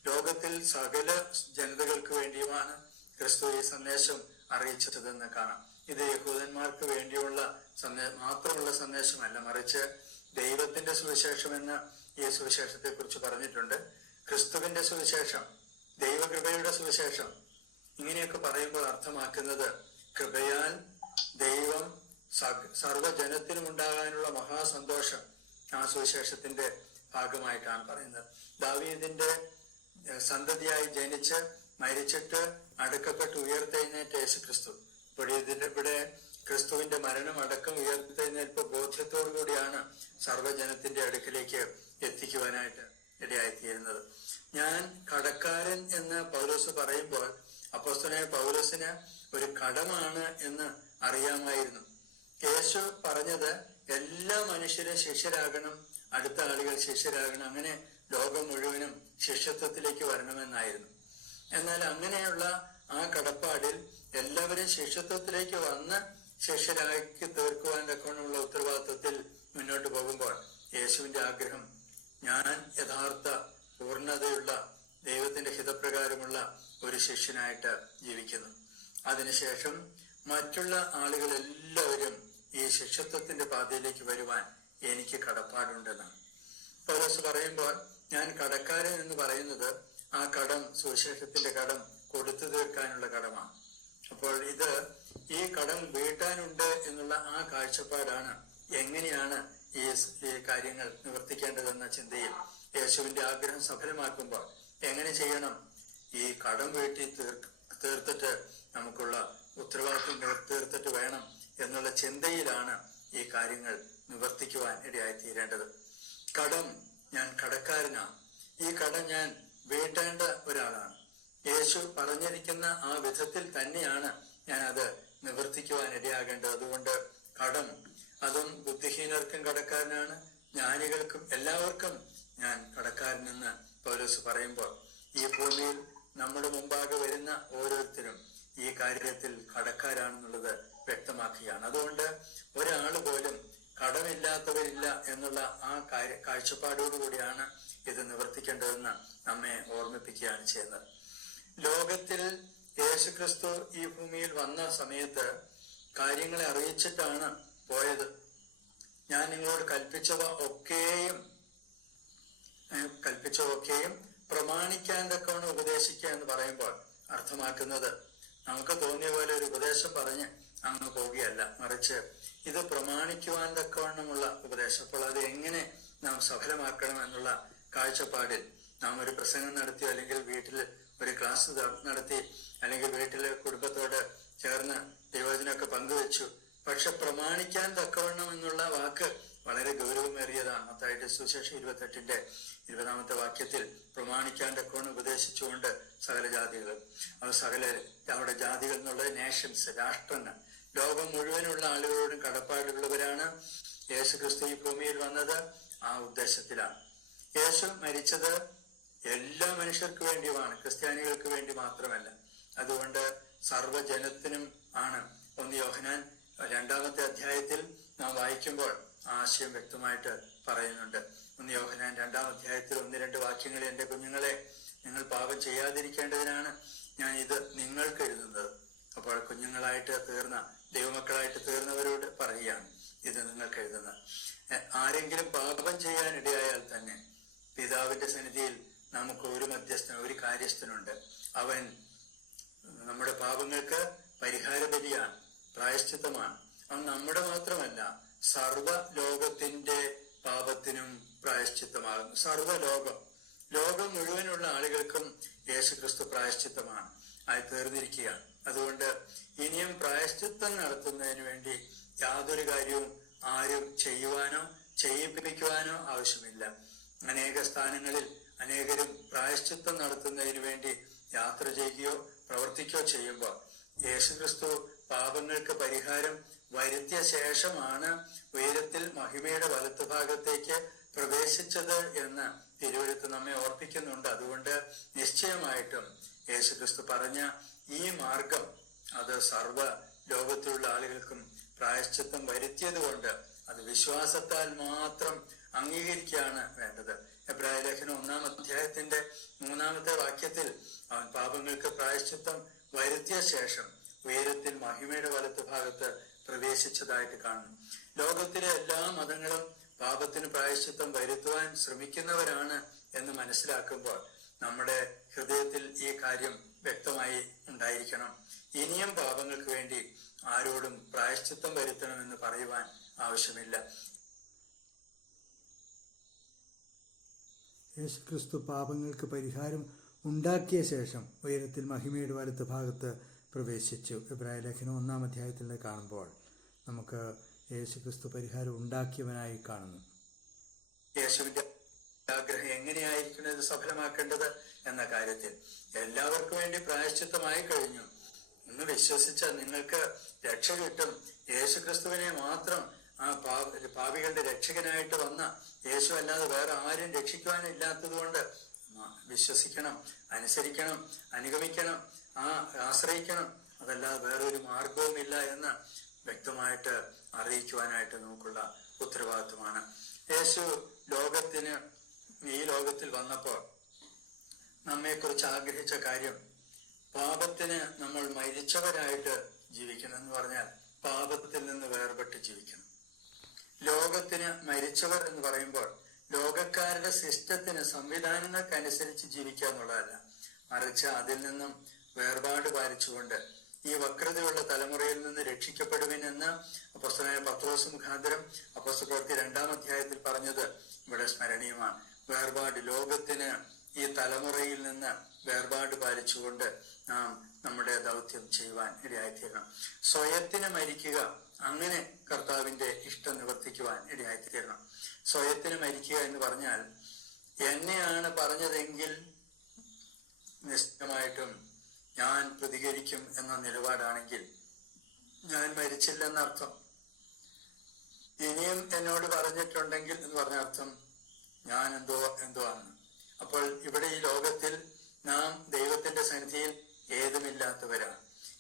ലോകത്തിൽ സകല ജനതകൾക്ക് വേണ്ടിയുമാണ് ക്രിസ്തു ഈ സന്ദേശം അറിയിച്ചതെന്ന് കാണാം. ഇത് യഹൂദന്മാർക്ക് വേണ്ടിയുള്ള മാത്രമുള്ള സന്ദേശമല്ല, മറിച്ച് ദൈവത്തിന്റെ സുവിശേഷം എന്ന് ഈ സുവിശേഷത്തെ കുറിച്ച് പറഞ്ഞിട്ടുണ്ട്. ക്രിസ്തുവിന്റെ സുവിശേഷം, ദൈവകൃപയുടെ സുവിശേഷം, ഇങ്ങനെയൊക്കെ പറയുമ്പോൾ അർത്ഥമാക്കുന്നത് കൃപയാൽ ദൈവം സർവ്വജനത്തിനും ഉണ്ടാകാനുള്ള മഹാസന്തോഷം ആ സുവിശേഷത്തിന്റെ ഭാഗമായിട്ടാണ് പറയുന്നത്. ദാവീദിന്റെ സന്തതിയായി ജനിച്ച് മരിച്ചിട്ട് അടക്കപ്പെട്ട് ഉയർത്തെഴുന്നേറ്റ യേശുക്രിസ്തു, ഇവിടെ ക്രിസ്തുവിന്റെ മരണം, അടക്കം, ഉയർത്തെഴുന്നേൽപ്പ് ബോധ്യത്തോടു കൂടിയാണ് സർവ്വജനത്തിന്റെ അടുക്കിലേക്ക് എത്തിക്കുവാനായിട്ട് ഇടയായിത്തീരുന്നത്. ഞാൻ കടക്കാരൻ എന്ന് പൗലോസ് പറയുമ്പോൾ അപ്പോസ്തലനായ പൗലോസിന് ഒരു കടമാണ് എന്ന് അറിയാമായിരുന്നു. യേശു പറഞ്ഞത് എല്ലാ മനുഷ്യരും ശിഷ്യരാകണം, അടുത്ത ആളുകൾ ശിഷ്യരാകണം, അങ്ങനെ ലോകം മുഴുവനും ശിഷ്യത്വത്തിലേക്ക് വരണമെന്നായിരുന്നു. എന്നാൽ അങ്ങനെയുള്ള ആ കടപ്പാടിൽ എല്ലാവരും ശിഷ്യത്വത്തിലേക്ക് വന്ന് ശിഷ്യരാക്കി തീർക്കുവാൻ തക്കവണ്ണമുള്ള ഉത്തരവാദിത്വത്തിൽ മുന്നോട്ട് പോകുമ്പോൾ യേശുവിന്റെ ആഗ്രഹം, ഞാൻ യഥാർത്ഥ പൂർണ്ണതയുള്ള ദൈവത്തിന്റെ ഹിതപ്രകാരമുള്ള ഒരു ശിഷ്യനായിട്ട് ജീവിക്കുന്നു. അതിനുശേഷം മറ്റുള്ള ആളുകൾ എല്ലാവരും ഈ ശിഷ്യത്വത്തിന്റെ പാതയിലേക്ക് വരുവാൻ എനിക്ക് കടപ്പാടുണ്ടെന്നാണ് പൗലോസ് പറയുമ്പോൾ. ഞാൻ കടക്കാരൻ എന്ന് പറയുന്നത് ആ കടം, സുവിശേഷത്തിന്റെ കടം കൊടുത്തു തീർക്കാനുള്ള കടമാണ്. അപ്പോൾ ഈ കടം വീട്ടാനുണ്ട് എന്നുള്ള ആ കാഴ്ചപ്പാടാണ് എങ്ങനെയാണ് ഈ കാര്യങ്ങൾ നിവർത്തിക്കേണ്ടതെന്ന ചിന്തയിൽ യേശുവിന്റെ ആഗ്രഹം സഫലമാക്കുമ്പോൾ എങ്ങനെ ചെയ്യണം, ഈ കടം വീട്ടി തീർത്തിട്ട് നമുക്കുള്ള ഉത്തരവാദിത്വം തീർത്തിട്ട് വേണം എന്നുള്ള ചിന്തയിലാണ് ഈ കാര്യങ്ങൾ നിവർത്തിക്കുവാൻ ഇടയായിത്തീരേണ്ടത്. കടം, ഞാൻ കടക്കാരനാണ്, ഈ കടം ഞാൻ വീട്ടേണ്ട ഒരാളാണ്. യേശു പറഞ്ഞിരിക്കുന്ന ആ വിധത്തിൽ തന്നെയാണ് ഞാൻ അത് നിവർത്തിക്കുവാൻ ഇടയാകേണ്ടത്. അതുകൊണ്ട് കടം, അതും ബുദ്ധിഹീനർക്കും കടക്കാരനാണ്, ജ്ഞാനികൾക്കും എല്ലാവർക്കും ഞാൻ കടക്കാരനെന്ന് പൗലോസ് പറയുമ്പോൾ ഈ ഭൂമിയിൽ നമ്മുടെ മുമ്പാകെ വരുന്ന ഓരോരുത്തരും ഈ കാര്യത്തിൽ കടക്കാരാണെന്നുള്ളത് വ്യക്തമാക്കുകയാണ്. അതുകൊണ്ട് ഒരാൾ പോലും കടമില്ലാത്തവരില്ല എന്നുള്ള ആ കാഴ്ചപ്പാടോടുകൂടിയാണ് ഇത് നിവർത്തിക്കേണ്ടതെന്ന് നമ്മെ ഓർമ്മിപ്പിക്കുകയാണ് ചെയ്യുന്നത്. ലോകത്തിൽ യേശുക്രിസ്തു ഈ ഭൂമിയിൽ വന്ന സമയത്ത് കാര്യങ്ങളെ അറിയിച്ചിട്ടാണ് പോയത്. ഞാൻ നിങ്ങളോട് കൽപ്പിച്ചവ ഒക്കെയും പ്രമാണിക്കാൻ തക്കവണ്ണം ഉപദേശിക്കുക എന്ന് പറയുമ്പോൾ അർത്ഥമാക്കുന്നത് നമുക്ക് തോന്നിയ പോലെ ഒരു ഉപദേശം പറഞ്ഞ് അങ്ങ് പോവുകയല്ല, മറിച്ച് ഇത് പ്രമാണിക്കുവാൻ തക്കവണ്ണമുള്ള ഉപദേശം. അപ്പോൾ അത് എങ്ങനെ നാം സഫലമാക്കണം എന്നുള്ള കാഴ്ചപ്പാടിൽ നാം ഒരു പ്രസംഗം നടത്തി, അല്ലെങ്കിൽ വീട്ടിൽ ഒരു ക്ലാസ് നടത്തി, അല്ലെങ്കിൽ വീട്ടിലെ കുടുംബത്തോട് ചേർന്ന് ദൈവവചനമൊക്കെ പങ്കുവെച്ചു. പക്ഷെ പ്രമാണിക്കാൻ തക്കവണ്ണം എന്നുള്ള വാക്ക് വളരെ ഗൗരവമേറിയതാണ്. മത്തായിയുടെ സുവിശേഷം 28-20 വാക്യത്തിൽ പ്രമാണിക്കാൻ തക്കവണ്ണം ഉപദേശിച്ചുകൊണ്ട് സകല ജാതികൾ, അവിടെ ജാതികൾ എന്നുള്ളത് നേഷൻസ്, രാഷ്ട്രങ്ങൾ, ലോകം മുഴുവനുള്ള ആളുകളോടും കടപ്പാടുള്ളവരാണ്. യേശു ക്രിസ്തു ഈ ഭൂമിയിൽ വന്നത് ആ ഉദ്ദേശത്തിലാണ്. യേശു മരിച്ചത് എല്ലാ മനുഷ്യർക്ക് വേണ്ടിയുമാണ്, ക്രിസ്ത്യാനികൾക്ക് വേണ്ടി മാത്രമല്ല. അതുകൊണ്ട് സർവ്വജനത്തിനും ആണ്. 1 യോഹന്നാൻ 2-ാമത്തെ അധ്യായത്തിൽ നാം വായിക്കുമ്പോൾ ആശയം വ്യക്തമായിട്ട് പറയുന്നുണ്ട്. 1 യോഹന്നാൻ 2-ാം അധ്യായത്തിൽ 1-2 വാക്യങ്ങൾ, എൻ്റെ കുഞ്ഞുങ്ങളെ, നിങ്ങൾ പാപം ചെയ്യാതിരിക്കേണ്ടതിനാണ് ഞാൻ ഇത് നിങ്ങൾക്ക് എഴുതുന്നത്. അപ്പോൾ കുഞ്ഞുങ്ങളായിട്ട് തീർന്ന, ദൈവമക്കളായിട്ട് തീർന്നവരോട് പറയുകയാണ് ഇത് നിങ്ങൾക്ക് എഴുതുന്നത്. ആരെങ്കിലും പാപം ചെയ്യാനിടയായാൽ തന്നെ പിതാവിന്റെ സന്നിധിയിൽ നമുക്ക് ഒരു മധ്യസ്ഥൻ, ഒരു കാര്യസ്ഥനുണ്ട്. അവൻ നമ്മുടെ പാപങ്ങൾക്ക് പരിഹാര ബലിയാണ്, പ്രായശ്ചിത്തമാണ്. അവൻ നമ്മുടെ മാത്രമല്ല, സർവ ലോകത്തിന്റെ പാപത്തിനും പ്രായശ്ചിത്തമാകുന്നു. ലോകം മുഴുവനുള്ള ആളുകൾക്കും യേശുക്രിസ്തു പ്രായശ്ചിത്തമാണ് ആയി തീർന്നിരിക്കുകയാണ്. അതുകൊണ്ട് ഇനിയും പ്രായശ്ചിത്തം നടത്തുന്നതിന് വേണ്ടി യാതൊരു കാര്യവും ആരും ചെയ്യുവാനോ ചെയ്യിപ്പിക്കുവാനോ ആവശ്യമില്ല. അനേക സ്ഥാനങ്ങളിൽ അനേകരും പ്രായശ്ചിത്തം നടത്തുന്നതിന് വേണ്ടി യാത്ര ചെയ്യുകയോ പ്രവർത്തിക്കുകയോ ചെയ്യുമ്പോൾ യേശുക്രിസ്തു പാപങ്ങൾക്ക് പരിഹാരം വരുത്തിയ ശേഷമാണ് ഉയരത്തിൽ മഹിമയുടെ വലത്തുഭാഗത്തേക്ക് പ്രവേശിച്ചത് എന്ന് തിരുവെഴുത്ത് നമ്മെ ഓർപ്പിക്കുന്നുണ്ട്. അതുകൊണ്ട് നിശ്ചയമായിട്ടും യേശുക്രിസ്തു പറഞ്ഞ ഈ മാർഗം അത് സർവ ലോകത്തിലുള്ള ആളുകൾക്കും പ്രായശ്ചിത്തം വരുത്തിയത് കൊണ്ട് അത് വിശ്വാസത്താൽ മാത്രം അംഗീകരിക്കുകയാണ് വേണ്ടത്. എബ്രായ ലേഖനം 1-ാം അധ്യായത്തിന്റെ 3-ാമത്തെ വാക്യത്തിൽ അവൻ പാപങ്ങൾക്ക് പ്രായശ്ചിത്തം വരുത്തിയ ശേഷം ഉയരത്തിൽ മഹിമയുടെ വലത്ത് ഭാഗത്ത് പ്രവേശിച്ചതായിട്ട് കാണുന്നു. ലോകത്തിലെ എല്ലാ മതങ്ങളും പാപത്തിന് പ്രായശ്ചിത്തം വരുത്തുവാൻ ശ്രമിക്കുന്നവരാണ് എന്ന് മനസ്സിലാക്കുമ്പോൾ നമ്മുടെ ഹൃദയത്തിൽ ഈ കാര്യം വ്യക്തമായി ഉണ്ടായിരിക്കണം. ഇനിയും പാപങ്ങൾക്ക് വേണ്ടി ആരോടും പ്രായശ്ചിത്തം വരുത്തണമെന്ന് പറയുവാൻ ആവശ്യമില്ല. യേശുക്രിസ്തു പാപങ്ങൾക്ക് പരിഹാരം ഉണ്ടാക്കിയ ശേഷം ഉയരത്തിൽ മഹിമയുടെ വലത്ത് ഭാഗത്ത് പ്രവേശിച്ചു. എബ്രായ ലേഖനം 1-ാം അധ്യായത്തിൽ കാണുമ്പോൾ നമുക്ക് യേശുക്രിസ്തു പരിഹാരം ഉണ്ടാക്കിയവനായി കാണുന്നു. യേശുവിന്റെ ആഗ്രഹം എങ്ങനെയായിരിക്കണം ഇത് സഫലമാക്കേണ്ടത് എന്ന കാര്യത്തിൽ എല്ലാവർക്കും വേണ്ടി പ്രായശ്ചിത്തമായി കഴിഞ്ഞു. ഒന്ന് വിശ്വസിച്ചാൽ നിങ്ങൾക്ക് രക്ഷ കിട്ടും. യേശുക്രിസ്തുവിനെ മാത്രം ആ പാപികളുടെ രക്ഷകനായിട്ട് വന്ന യേശു അല്ലാതെ വേറെ ആരും രക്ഷിക്കുവാനില്ലാത്തത് കൊണ്ട് വിശ്വസിക്കണം, അനുസരിക്കണം, അനുഗമിക്കണം, ആശ്രയിക്കണം. അതല്ലാതെ വേറൊരു മാർഗവുമില്ല എന്ന് വ്യക്തമായിട്ട് അറിയിക്കുവാനായിട്ട് നമുക്കുള്ള ഉത്തരവാദിത്വമാണ്. യേശു ഈ ലോകത്തിൽ വന്നപ്പോൾ നമ്മെക്കുറിച്ച് ആഗ്രഹിച്ച കാര്യം പാപത്തിന് നമ്മൾ മരിച്ചവരായിട്ട് ജീവിക്കണം എന്ന് പറഞ്ഞാൽ പാപത്തിൽ നിന്ന് വേർപെട്ട് ജീവിക്കണം. ലോകത്തിന് മരിച്ചവർ എന്ന് പറയുമ്പോൾ ലോകക്കാരുടെ സിസ്റ്റത്തിന്, സംവിധാനങ്ങൾക്കനുസരിച്ച് ജീവിക്കുക എന്നുള്ളതല്ല, മറിച്ച് അതിൽ നിന്നും വേർപാട് പാലിച്ചുകൊണ്ട് ഈ വക്രതയുള്ള തലമുറയിൽ നിന്ന് രക്ഷിക്കപ്പെടുവിനെന്ന് അപ്പോസ്തലനായ പത്രോസ് മുഖാന്തരം അപ്പോസ്തലപ്രവൃത്തി 2-ാം അധ്യായത്തിൽ പറഞ്ഞത് ഇവിടെ സ്മരണീയമാണ്. വേർപാട്, ലോകത്തിന് ഈ തലമുറയിൽ നിന്ന് വേർപാട് പാലിച്ചുകൊണ്ട് നാം നമ്മുടെ ദൗത്യം ചെയ്യുവാൻ ഇടയായിത്തീരണം. സ്വയത്തിന് മരിക്കുക, അങ്ങനെ കർത്താവിന്റെ ഇഷ്ടം നിവർത്തിക്കുവാൻ ഇടയായിത്തീരണം. സ്വയത്തിന് മരിക്കുക എന്ന് പറഞ്ഞാൽ എന്നെയാണ് പറഞ്ഞതെങ്കിൽ നിശ്ചയമായിട്ടും ഞാൻ പ്രതികരിക്കും എന്ന നിലപാടാണെങ്കിൽ ഞാൻ മരിച്ചില്ലെന്നർത്ഥം. ഇനിയും എന്നോട് പറഞ്ഞിട്ടുണ്ടെങ്കിൽ എന്ന് പറഞ്ഞ അർത്ഥം ഞാൻ എന്തോ ആണ്. അപ്പോൾ ഇവിടെ ഈ ലോകത്തിൽ നാം ദൈവത്തിന്റെ സന്നിധിയിൽ ഏതുമില്ലാത്തവരാണ്.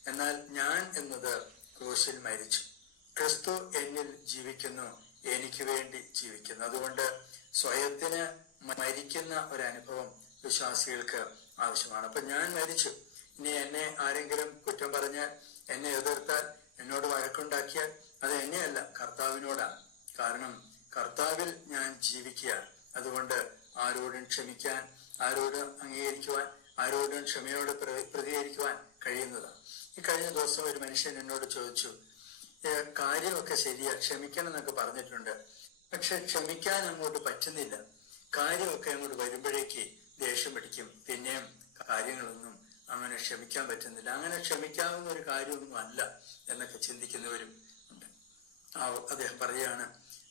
എന്നാൽ ഞാൻ എന്നത് ക്രൂശിൽ മരിച്ചു. ക്രിസ്തു എന്നിൽ ജീവിക്കുന്നു, എനിക്ക് വേണ്ടി ജീവിക്കുന്നു. അതുകൊണ്ട് സ്വയത്തിന് മരിക്കുന്ന ഒരനുഭവം വിശ്വാസികൾക്ക് ആവശ്യമാണ്. അപ്പൊ ഞാൻ മരിച്ചു. ഇനി എന്നെ ആരെങ്കിലും കുറ്റം പറഞ്ഞാൽ, എന്നെ എതിർത്താൽ, എന്നോട് വഴക്കുണ്ടാക്കിയാൽ അത് എന്നെയല്ല, കർത്താവിനോടാണ്. കാരണം കർത്താവിൽ ഞാൻ ജീവിക്കുകയാണ്. അതുകൊണ്ട് ആരോടും ക്ഷമിക്കാൻ, ആരോടും അംഗീകരിക്കുവാൻ, ആരോടും ക്ഷമയോട് പ്രതികരിക്കുവാൻ കഴിയുന്നതാണ്. ഈ കഴിഞ്ഞ ദിവസം ഒരു മനുഷ്യൻ എന്നോട് ചോദിച്ചു, കാര്യമൊക്കെ ശരിയാ, ക്ഷമിക്കണം എന്നൊക്കെ പറഞ്ഞിട്ടുണ്ട്, പക്ഷെ ക്ഷമിക്കാൻ അങ്ങോട്ട് പറ്റുന്നില്ല. കാര്യമൊക്കെ അങ്ങോട്ട് വരുമ്പോഴേക്ക് ദേഷ്യം പിടിക്കും, പിന്നെയും കാര്യങ്ങളൊന്നും അങ്ങനെ ക്ഷമിക്കാൻ പറ്റുന്നില്ല. അങ്ങനെ ക്ഷമിക്കാവുന്ന ഒരു കാര്യമൊന്നും അല്ല എന്നൊക്കെ ചിന്തിക്കുന്നവരും ഉണ്ട്. അദ്ദേഹം പറയാണ്,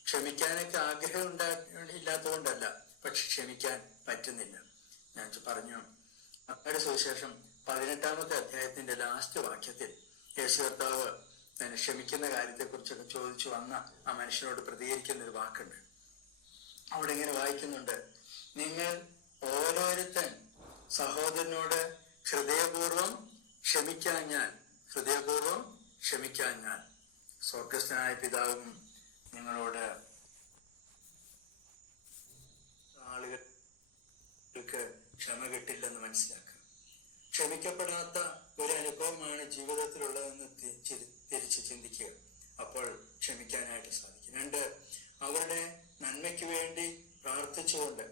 ക്ഷമിക്കാനൊക്കെ ആഗ്രഹം ഇല്ലാത്തതുകൊണ്ടല്ല, പക്ഷെ ക്ഷമിക്കാൻ പറ്റുന്നില്ല. ഞാൻ പറഞ്ഞു, മത്തായിയുടെ സുവിശേഷം 18-ാമത്തെ അധ്യായത്തിന്റെ ലാസ്റ്റ് വാക്യത്തിൽ യേശു കർത്താവ് തന്നെ ക്ഷമിക്കുന്ന കാര്യത്തെക്കുറിച്ചൊക്കെ ചോദിച്ചു വന്ന ആ മനുഷ്യനോട് പ്രതികരിക്കുന്ന ഒരു വാക്കുണ്ട്. അവിടെ ഇങ്ങനെ വായിക്കുന്നുണ്ട്, നിങ്ങൾ ഓരോരുത്തൻ സഹോദരനോട് ഹൃദയപൂർവം ക്ഷമിക്കാൻ ഞാൻ സ്വർഗസ്ഥനായ പിതാവും നിങ്ങളോട് ആളുകൾക്ക് ക്ഷമ കിട്ടില്ലെന്ന് മനസ്സിലാക്കുക. ക്ഷമിക്കപ്പെടാത്ത ഒരു അനുഭവമാണ് ജീവിതത്തിലുള്ളതെന്ന് തിരിച്ച് ചിന്തിക്കുക. അപ്പോൾ ക്ഷമിക്കാനായിട്ട് സാധിക്കും. 2, അവരുടെ നന്മയ്ക്ക് വേണ്ടി പ്രാർത്ഥിച്ചുകൊണ്ട്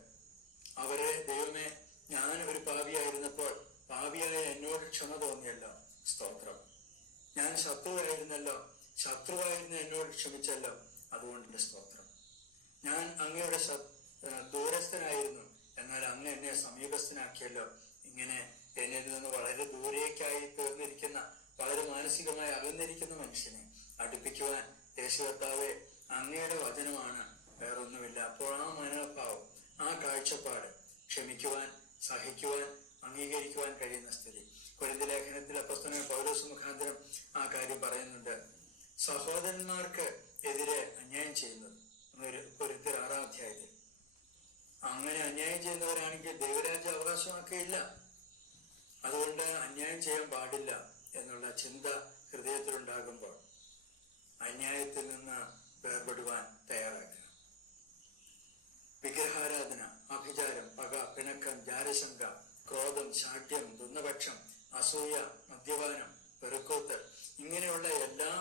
അവരെ, ദൈവമേ, ഞാൻ ഒരു പാപിയായിരുന്നപ്പോൾ പാപിയായ എന്നോട് ക്ഷമ തോന്നിയല്ലോ, സ്തോത്രം. ഞാൻ ശത്രുവായിരുന്ന എന്നോട് ക്ഷമിച്ചല്ലോ, അതുകൊണ്ട് സ്തോത്രം. ഞാൻ അങ്ങയുടെ ദൂരസ്ഥനായിരുന്നു, എന്നാൽ അങ്ങ് എന്നെ സമീപസ്ഥനാക്കിയല്ലോ. ഇങ്ങനെ എന്നിൽ നിന്ന് വളരെ ദൂരേക്കായി തീർന്നിരിക്കുന്ന, വളരെ മാനസികമായി അകന്നിരിക്കുന്ന മനുഷ്യനെ അടുപ്പിക്കുവാൻ യേശു കർത്താവേ, അങ്ങയുടെ വചനമാണ്, വേറൊന്നുമില്ല. അപ്പോൾ ആ മനോഭാവം, ആ കാഴ്ചപ്പാട്, ക്ഷമിക്കുവാൻ, സഹിക്കുവാൻ, അംഗീകരിക്കുവാൻ കഴിയുന്ന സ്ഥിതി. കൊരിന്ത്യർ ലേഖനത്തിൽ അപ്പോസ്തലനായ പൗലോസ് മുഖാന്തരം ആ കാര്യം പറയുന്നുണ്ട്. സഹോദരന്മാർക്ക് എതിരെ അന്യായം ചെയ്യുന്നത് കൊരിന്ത്യർ 6-ാം അധ്യായത്തിൽ. അങ്ങനെ അന്യായം ചെയ്യുന്നവരാണെങ്കിൽ ദൈവരാജ്യം അവകാശമാക്കുകയില്ല. അതുകൊണ്ട് അന്യായം ചെയ്യാൻ പാടില്ല എന്നുള്ള ചിന്ത ഹൃദയത്തിലുണ്ടാകുമ്പോൾ അന്യായത്തിൽ നിന്ന് വേർപെടുവാൻ തയ്യാറാക്കുക. വിഗ്രഹാരാധന, അഭിചാരം, പക, പിണക്കം, ജാരശങ്ക, ക്രോധം, ശാഠ്യം, ദുന്നപക്ഷം, അസൂയ, മദ്യപാനം, പെറുക്കോത്ത്, ഇങ്ങനെയുള്ള എല്ലാ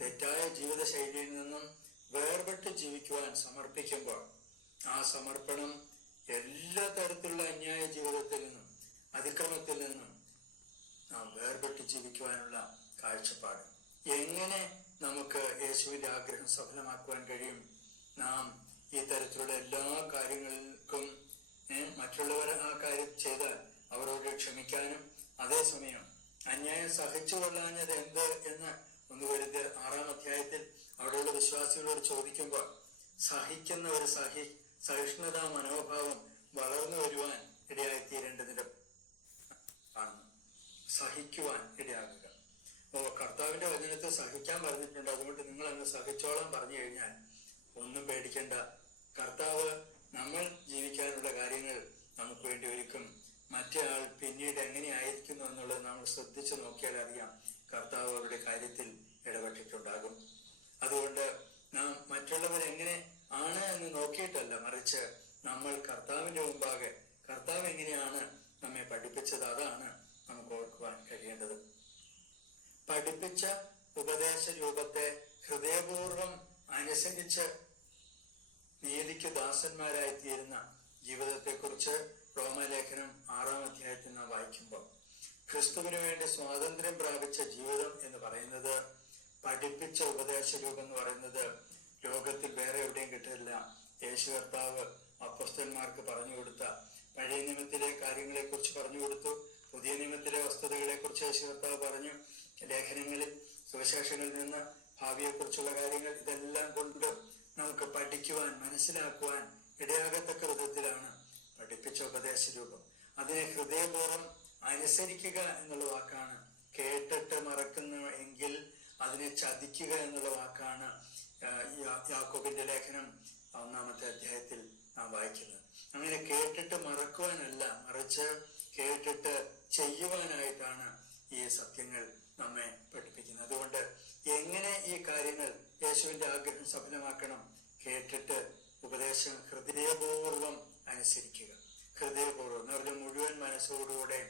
തെറ്റായ ജീവിതശൈലിയിൽ നിന്നും വേർപെട്ട് ജീവിക്കുവാൻ സമർപ്പിക്കുമ്പോൾ ആ സമർപ്പണം എല്ലാ തരത്തിലുള്ള അന്യായ ജീവിതത്തിൽ നിന്നും, അതിക്രമത്തിൽ നിന്നും നാം വേർപെട്ട് ജീവിക്കുവാനുള്ള കാഴ്ചപ്പാട്. എങ്ങനെ നമുക്ക് യേശുവിന്റെ ആഗ്രഹം സഫലമാക്കുവാൻ കഴിയും? നാം ഈ തരത്തിലുള്ള എല്ലാ കാര്യങ്ങൾക്കും മറ്റുള്ളവർ ആ കാര്യം ചെയ്താൽ അവരോട് ക്ഷമിക്കാനും, അതേസമയം അന്യായം സഹിച്ചുകൊള്ളാഞ്ഞത് എന്ത് എന്ന് 1 കൊരിന്ത്യർ 6-ാം അധ്യായത്തിൽ അവിടെയുള്ള വിശ്വാസികളോട് ചോദിക്കുമ്പോൾ സഹിക്കുന്ന ഒരു സഹിഷ്ണുതാ മനോഭാവം വളർന്നു വരുവാൻ ഇടയായിത്തീരേണ്ടതിന്റെ കാണുന്നു. സഹിക്കുവാൻ ഇടയാകുക. കർത്താവിന്റെ വചനത്തിൽ സഹിക്കാൻ പറഞ്ഞിട്ടുണ്ട്, അതുകൊണ്ട് നിങ്ങൾ അങ്ങ് സഹിച്ചോളം പറഞ്ഞു കഴിഞ്ഞാൽ ഒന്നും പേടിക്കേണ്ട. കർത്താവ് നമ്മൾ ജീവിക്കാനുള്ള കാര്യങ്ങൾ നമുക്ക് വേണ്ടി ഒരുക്കും. മറ്റേ ആൾ പിന്നീട് എങ്ങനെയായിരിക്കുന്നു എന്നുള്ളത് നമ്മൾ ശ്രദ്ധിച്ചു നോക്കിയാൽ അറിയാം, കർത്താവ് അവരുടെ കാര്യത്തിൽ ഇടപെട്ടിട്ടുണ്ടാകും. അതുകൊണ്ട് നാം മറ്റുള്ളവർ എങ്ങനെ ആണ് എന്ന് നോക്കിയിട്ടല്ല, മറിച്ച് നമ്മൾ കർത്താവിന്റെ മുമ്പാകെ കർത്താവ് എങ്ങനെയാണ് നമ്മെ പഠിപ്പിച്ചത്, അതാണ് നമുക്ക് ഓർക്കുവാൻ കഴിയേണ്ടത്. പഠിപ്പിച്ച ഉപദേശ രൂപത്തെ ഹൃദയപൂർവം അനുസരിച്ച് നീതിക്ക് ദാസന്മാരായിത്തീരുന്ന ജീവിതത്തെക്കുറിച്ച് റോമാലേഖനം 6-ാം അധ്യായത്തിൽ നാം വായിക്കുമ്പോൾ ക്രിസ്തുവിന് വേണ്ടി സ്വാതന്ത്ര്യം പ്രാപിച്ച ജീവിതം എന്ന് പറയുന്നത്, പഠിപ്പിച്ച ഉപദേശ രൂപം എന്ന് പറയുന്നത് ലോകത്തിൽ വേറെ എവിടെയും കിട്ടില്ല. യേശു കർത്താവ് അപ്പോസ്തലന്മാർക്ക് പറഞ്ഞു കൊടുത്ത പഴയ നിയമത്തിലെ കാര്യങ്ങളെ കുറിച്ച് പറഞ്ഞു കൊടുത്തു. പുതിയ നിയമത്തിലെ വസ്തുതകളെ കുറിച്ച് യേശു കർത്താവ് പറഞ്ഞു. ലേഖനങ്ങളിൽ, സുവിശേഷങ്ങളിൽ നിന്ന് ഭാവിയെക്കുറിച്ചുള്ള കാര്യങ്ങൾ, ഇതെല്ലാം കൊണ്ട് നമുക്ക് പഠിക്കുവാൻ, മനസ്സിലാക്കുവാൻ ഇടയാകത്തക്ക വിധത്തിലാണ് പഠിപ്പിച്ച ഉപദേശ രൂപം. അതിനെ ഹൃദയപൂർവ്വം അനുസരിക്കുക എന്നുള്ള വാക്കാണ്. കേട്ടിട്ട് മറക്കുന്നു എങ്കിൽ അതിനെ ചതിക്കുക എന്നുള്ള വാക്കാണ് യാക്കോബിന്റെ ലേഖനം 1-ാമത്തെ അധ്യായത്തിൽ നാം വായിക്കുന്നത്. അങ്ങനെ കേട്ടിട്ട് മറക്കുവാനല്ല, മറിച്ച് കേട്ടിട്ട് ചെയ്യുവാനായിട്ടാണ് ഈ സത്യങ്ങൾ നമ്മെ പഠിപ്പിക്കുന്നത്. അതുകൊണ്ട് എങ്ങനെ ഈ കാര്യങ്ങൾ യേശുവിന്റെ ആഗ്രഹം സഫലമാക്കണം? കേട്ടിട്ട് ഉപദേശം ഹൃദയപൂർവ്വം അനുസരിക്കുക. ഹൃദയപൂർവ്വം അവരുടെ മുഴുവൻ മനസ്സോടുകൂടെ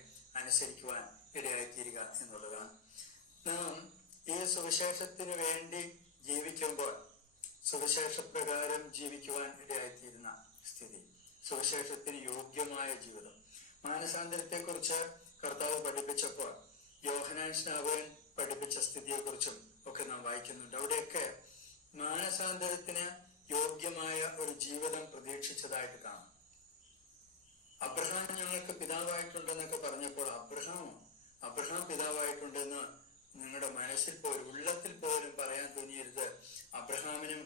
അനുസരിക്കുവാൻ ഇടയായിത്തീരുക എന്നുള്ളതാണ്. നാം ഈ സുവിശേഷത്തിന് വേണ്ടി ജീവിക്കുമ്പോൾ, സുവിശേഷപ്രകാരം ജീവിക്കുവാൻ ഇടയായിത്തീരുന്ന സ്ഥിതി, സുവിശേഷത്തിന് യോഗ്യമായ ജീവിതം. മാനസാന്തരത്തെക്കുറിച്ച് കർത്താവ് പഠിപ്പിച്ചപ്പോൾ യോഹന്നാൻ സ്നാപകൻ പഠിപ്പിച്ച സ്ഥിതിയെക്കുറിച്ചും ഒക്കെ നാം വായിക്കുന്നുണ്ട്. അവിടെയൊക്കെ മാനസാന്തരത്തിന് യോഗ്യമായ ഒരു ജീവിതം പ്രതീക്ഷിച്ചതായിട്ട് കാണാം. അബ്രഹാം ഞങ്ങൾക്ക് പിതാവായിട്ടുണ്ടെന്നൊക്കെ പറഞ്ഞപ്പോൾ അബ്രഹാം പിതാവായിട്ടുണ്ടെന്ന് നിങ്ങളുടെ മനസ്സിൽ പോലും ഉള്ളത്തിൽ പോലും പറയാൻ തോന്നിയരുത്. അബ്രഹാമിനും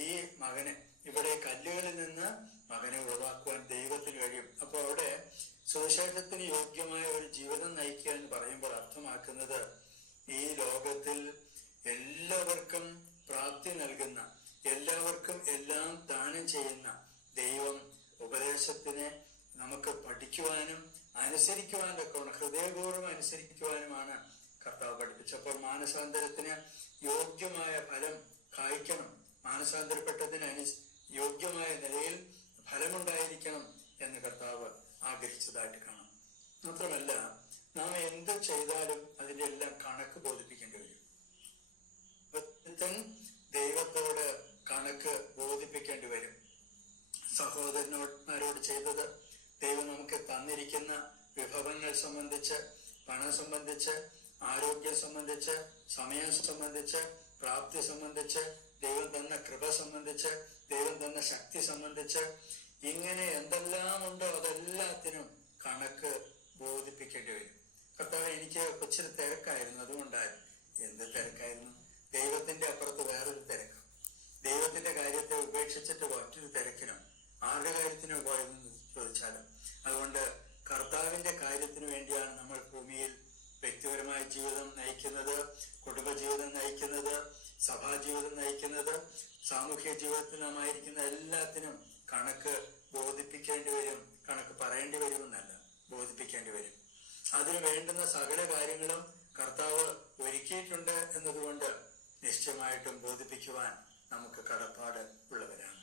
ഈ മകനെ, ഇവിടെ കല്ലുകളിൽ നിന്ന് മകനെ ഉളവാക്കുവാൻ ദൈവത്തിന് കഴിയും. അപ്പൊ അവിടെ സുവിശേഷത്തിന് യോഗ്യമായ ഒരു ജീവിതം നയിക്കുക എന്ന് പറയുമ്പോൾ അർത്ഥമാക്കുന്നത് ഈ ലോകത്തിൽ എല്ലാവർക്കും പ്രാപ്തി നൽകുന്ന, എല്ലാവർക്കും എല്ലാം ദാനം ചെയ്യുന്ന ദൈവം ഉപദേശത്തിനെ നമുക്ക് പഠിക്കുവാനും അനുസരിക്കുവാനൊക്കെ, ഹൃദയപൂർവ്വം അനുസരിക്കുവാനുമാണ് കർത്താവ് പഠിപ്പിച്ചപ്പോൾ മാനസാന്തരത്തിന് യോഗ്യമായ ഫലം കായ്ക്കണം, മാനസാന്തരപ്പെട്ടതിന് യോഗ്യമായ നിലയിൽ ഫലമുണ്ടായിരിക്കണം എന്ന് കർത്താവ് ആഗ്രഹിച്ചതായിട്ട് കാണാം. മാത്രമല്ല, നാം എന്ത് ചെയ്താലും അതിന്റെ എല്ലാം കണക്ക് ബോധിപ്പിക്കേണ്ടി വരും. ദൈവത്തോട് കണക്ക് ബോധിപ്പിക്കേണ്ടി വരും. സഹോദരന്മാരോട് ചെയ്തത്, ദൈവം നമുക്ക് തന്നിരിക്കുന്ന വിഭവങ്ങൾ സംബന്ധിച്ച്, പണം സംബന്ധിച്ച്, ആരോഗ്യം സംബന്ധിച്ച്, സമയം സംബന്ധിച്ച്, പ്രാപ്തി സംബന്ധിച്ച്, ദൈവം തന്ന കൃപ സംബന്ധിച്ച്, ദൈവം തന്ന ശക്തി സംബന്ധിച്ച്, ഇങ്ങനെ എന്തെല്ലാം ഉണ്ടോ അതെല്ലാത്തിനും കണക്ക് ബോധിപ്പിക്കേണ്ടി വരും. കർത്താവ്, എനിക്ക് കൊച്ചിരി തിരക്കായിരുന്നു, അതുകൊണ്ടായിരുന്നു. എന്ത് തിരക്കായിരുന്നു? ദൈവത്തിന്റെ അപ്പുറത്ത് വേറൊരു തിരക്ക്. ദൈവത്തിന്റെ കാര്യത്തെ ഉപേക്ഷിച്ചിട്ട് മറ്റൊരു തിരക്കിനും ആരുടെ കാര്യത്തിനോ പോയതെന്ന് ചോദിച്ചാലും. അതുകൊണ്ട് കർത്താവിന്റെ കാര്യത്തിന് വേണ്ടിയാണ് നമ്മൾ ഭൂമിയിൽ വ്യക്തിപരമായ ജീവിതം നയിക്കുന്നത്, കുടുംബജീവിതം നയിക്കുന്നത്, സഭാജീവിതം നയിക്കുന്നത്. സാമൂഹ്യ ജീവിതത്തിൽ നാം ആയിരിക്കുന്ന എല്ലാത്തിനും കണക്ക് ബോധിപ്പിക്കേണ്ടി വരും. കണക്ക് പറയേണ്ടി വരുമെന്നല്ല, ബോധിപ്പിക്കേണ്ടി വരും. അതിന് വേണ്ടുന്ന സകല കാര്യങ്ങളും കർത്താവ് ഒരുക്കിയിട്ടുണ്ട് എന്നതുകൊണ്ട് നിശ്ചയമായിട്ടും ബോധിപ്പിക്കുവാൻ നമുക്ക് കടപ്പാട് ഉള്ളവരാണ്.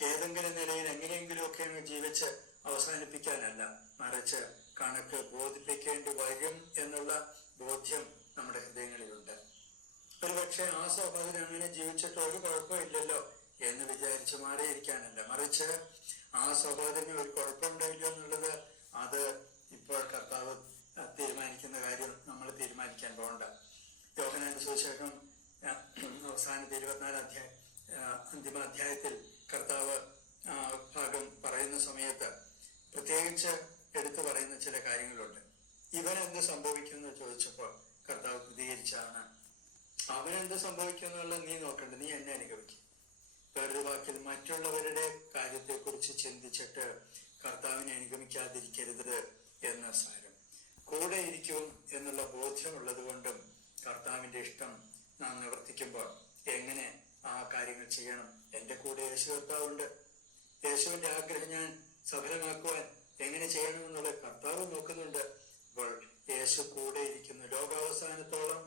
ഏതെങ്കിലും നിലയിൽ എങ്ങനെയെങ്കിലുമൊക്കെ ജീവിച്ച് അവസാനിപ്പിക്കാനല്ല, മറിച്ച് കണക്ക് ബോധിപ്പിക്കേണ്ടി വരും എന്നുള്ള ബോധ്യം നമ്മുടെ ഹൃദയങ്ങളിലുണ്ട്. ഒരുപക്ഷെ ആ സഹോദരൻ അങ്ങനെ ജീവിച്ചിട്ട് ഒരു കുഴപ്പമില്ലല്ലോ എന്ന് വിചാരിച്ച് മാറിയിരിക്കാനല്ല, മറിച്ച് ആ സഹോദരന് ഒരു കുഴപ്പമുണ്ടായില്ലോ എന്നുള്ളത് അത് ഇപ്പോൾ കർത്താവ് തീരുമാനിക്കുന്ന കാര്യം നമ്മൾ തീരുമാനിക്കാൻ പോകണ്ട. യോഹന്നാന്റെ സുവിശേഷം അവസാനത്തെ 24 അന്തിമ അധ്യായത്തിൽ കർത്താവ് ഭാഗം പറയുന്ന സമയത്ത് പ്രത്യേകിച്ച് എടുത്തു പറയുന്ന ചില കാര്യങ്ങളുണ്ട്. ഇവനെന്ത് സംഭവിക്കുമെന്ന് ചോദിച്ചപ്പോൾ കർത്താവ് പ്രതികരിച്ചാണ്, അവനെന്ത് സംഭവിക്കുമെന്നുള്ളത് നീ നോക്കണ്ട, നീ എന്നെ അനുഗമിക്കും. വേറൊരു വാക്കിൽ, മറ്റുള്ളവരുടെ കാര്യത്തെക്കുറിച്ച് ചിന്തിച്ചിട്ട് കർത്താവിനെ അനുഗമിക്കാതിരിക്കരുത് എന്ന സാരം. കൂടെ ഇരിക്കും എന്നുള്ള ബോധ്യമുള്ളത് കൊണ്ടും കർത്താവിന്റെ ഇഷ്ടം നാം നിവർത്തിക്കുമ്പോൾ എങ്ങനെ ആ കാര്യങ്ങൾ ചെയ്യണം. എന്റെ കൂടെ യേശു കർത്താവുണ്ട്. യേശുവിന്റെ ആഗ്രഹം ഞാൻ സഫലമാക്കുവാൻ എങ്ങനെ ചെയ്യണമെന്നുള്ള കർത്താവ് നോക്കുന്നുണ്ട്. അപ്പോൾ യേശു കൂടെ ഇരിക്കുന്നു. ലോകാവസാനത്തോളം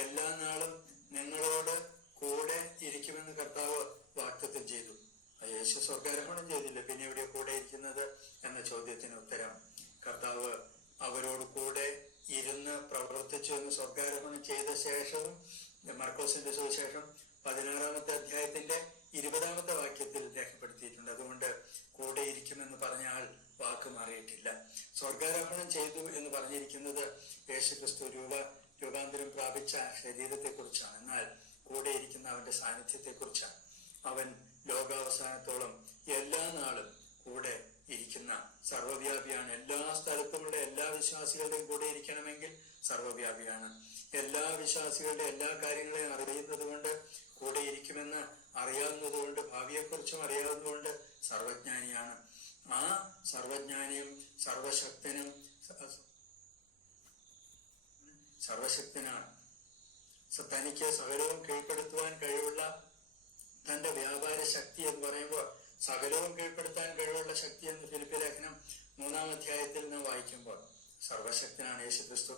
എല്ലാ നാളും നിങ്ങളോട് കൂടെ ഇരിക്കുമെന്ന് കർത്താവ് വാഗ്ദത്തം ചെയ്തു. യേശു സ്വർഗ്ഗാരോഹണം ചെയ്തില്ല, പിന്നെ എവിടെ കൂടെ ഇരിക്കുന്നത് എന്ന ചോദ്യത്തിന് ഉത്തരം കർത്താവ് അവരോട് കൂടെ ഇരുന്ന് പ്രവർത്തിച്ചു എന്ന് സ്വർഗ്ഗാരോഹണം ചെയ്ത ശേഷവും മർക്കോസിന്റെ സുവിശേഷം 16-ാമത്തെ അധ്യായത്തിന്റെ 20-ാമത്തെ വാക്യത്തിൽ രേഖപ്പെടുത്തിയിട്ടുണ്ട്. അതുകൊണ്ട് കൂടെ ഇരിക്കുമെന്ന് പറഞ്ഞ ആൾ വാക്ക് മാറിയിട്ടില്ല. സ്വർഗ്ഗാരോഹണം ചെയ്തു എന്ന് പറഞ്ഞിരിക്കുന്നത് യേശുക്രിസ്തു രൂപാന്തരം പ്രാപിച്ച ശരീരത്തെ കുറിച്ചാണ്. എന്നാൽ കൂടെ ഇരിക്കുന്ന അവന്റെ സാന്നിധ്യത്തെ കുറിച്ചാണ്. അവൻ ലോകാവസാനത്തോളം എല്ലാ നാളും കൂടെ ഇരിക്കുന്ന സർവ്വവ്യാപിയാണ്. എല്ലാ സ്ഥലത്തുമുള്ള എല്ലാ വിശ്വാസികളുടെയും കൂടെ ഇരിക്കണമെങ്കിൽ സർവ്വവ്യാപിയാണ്. എല്ലാ വിശ്വാസികളുടെ എല്ലാ കാര്യങ്ങളെയും അറിയുന്നത് കൊണ്ട്, കൂടെ ഇരിക്കുമെന്ന് അറിയാവുന്നത് കൊണ്ട്, ഭാവിയെക്കുറിച്ചും അറിയാവുന്നതുകൊണ്ട് സർവജ്ഞാനിയാണ്. ആ സർവജ്ഞാനിയും സർവശക്തനാണ്. തനിക്ക് സകലവും കീഴ്പ്പെടുത്തുവാൻ കഴിവുള്ള തന്റെ വ്യാപാര ശക്തി എന്ന് പറയുമ്പോൾ സകലവും കീഴ്പ്പെടുത്താൻ കഴിവുള്ള ശക്തി എന്ന് ഫിലിപ്പി ലേഖനം 3-ാം അധ്യായത്തിൽ നാം വായിക്കുമ്പോൾ സർവശക്തനാണ് യേശുക്രിസ്തു.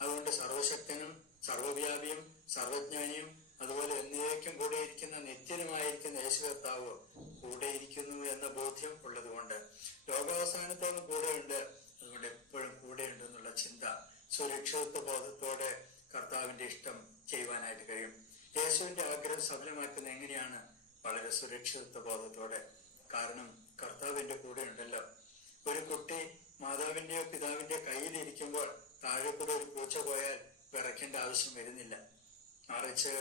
അതുകൊണ്ട് സർവശക്തനും സർവവ്യാപിയും സർവജ്ഞാനിയും അതുപോലെ എന്നേക്കും കൂടെ ഇരിക്കുന്ന നിത്യനുമായിരിക്കുന്ന യേശു കർത്താവ് കൂടെ ഇരിക്കുന്നു എന്ന ബോധ്യം ഉള്ളതുകൊണ്ട് ലോകാവസാനത്തോളം കൂടെയുണ്ട്. അതുകൊണ്ട് എപ്പോഴും കൂടെയുണ്ട് എന്നുള്ള ചിന്ത, സുരക്ഷിതത്വ ബോധത്തോടെ കർത്താവിന്റെ ഇഷ്ടം ചെയ്യുവാനായിട്ട് കഴിയും. യേശുവിന്റെ ആഗ്രഹം സഫലമാക്കുന്ന എങ്ങനെയാണ്? വളരെ സുരക്ഷിതത്വ ബോധത്തോടെ. കാരണം കർത്താവ് എൻ്റെ കൂടെ ഉണ്ടല്ലോ. ഒരു കുട്ടി മാതാവിന്റെയോ പിതാവിന്റെയോ കയ്യിലിരിക്കുമ്പോൾ താഴെ കൂടെ ഒരു പൂച്ച പോയാൽ വിറയ്ക്കേണ്ട ആവശ്യം വരുന്നില്ല. മറിച്ച്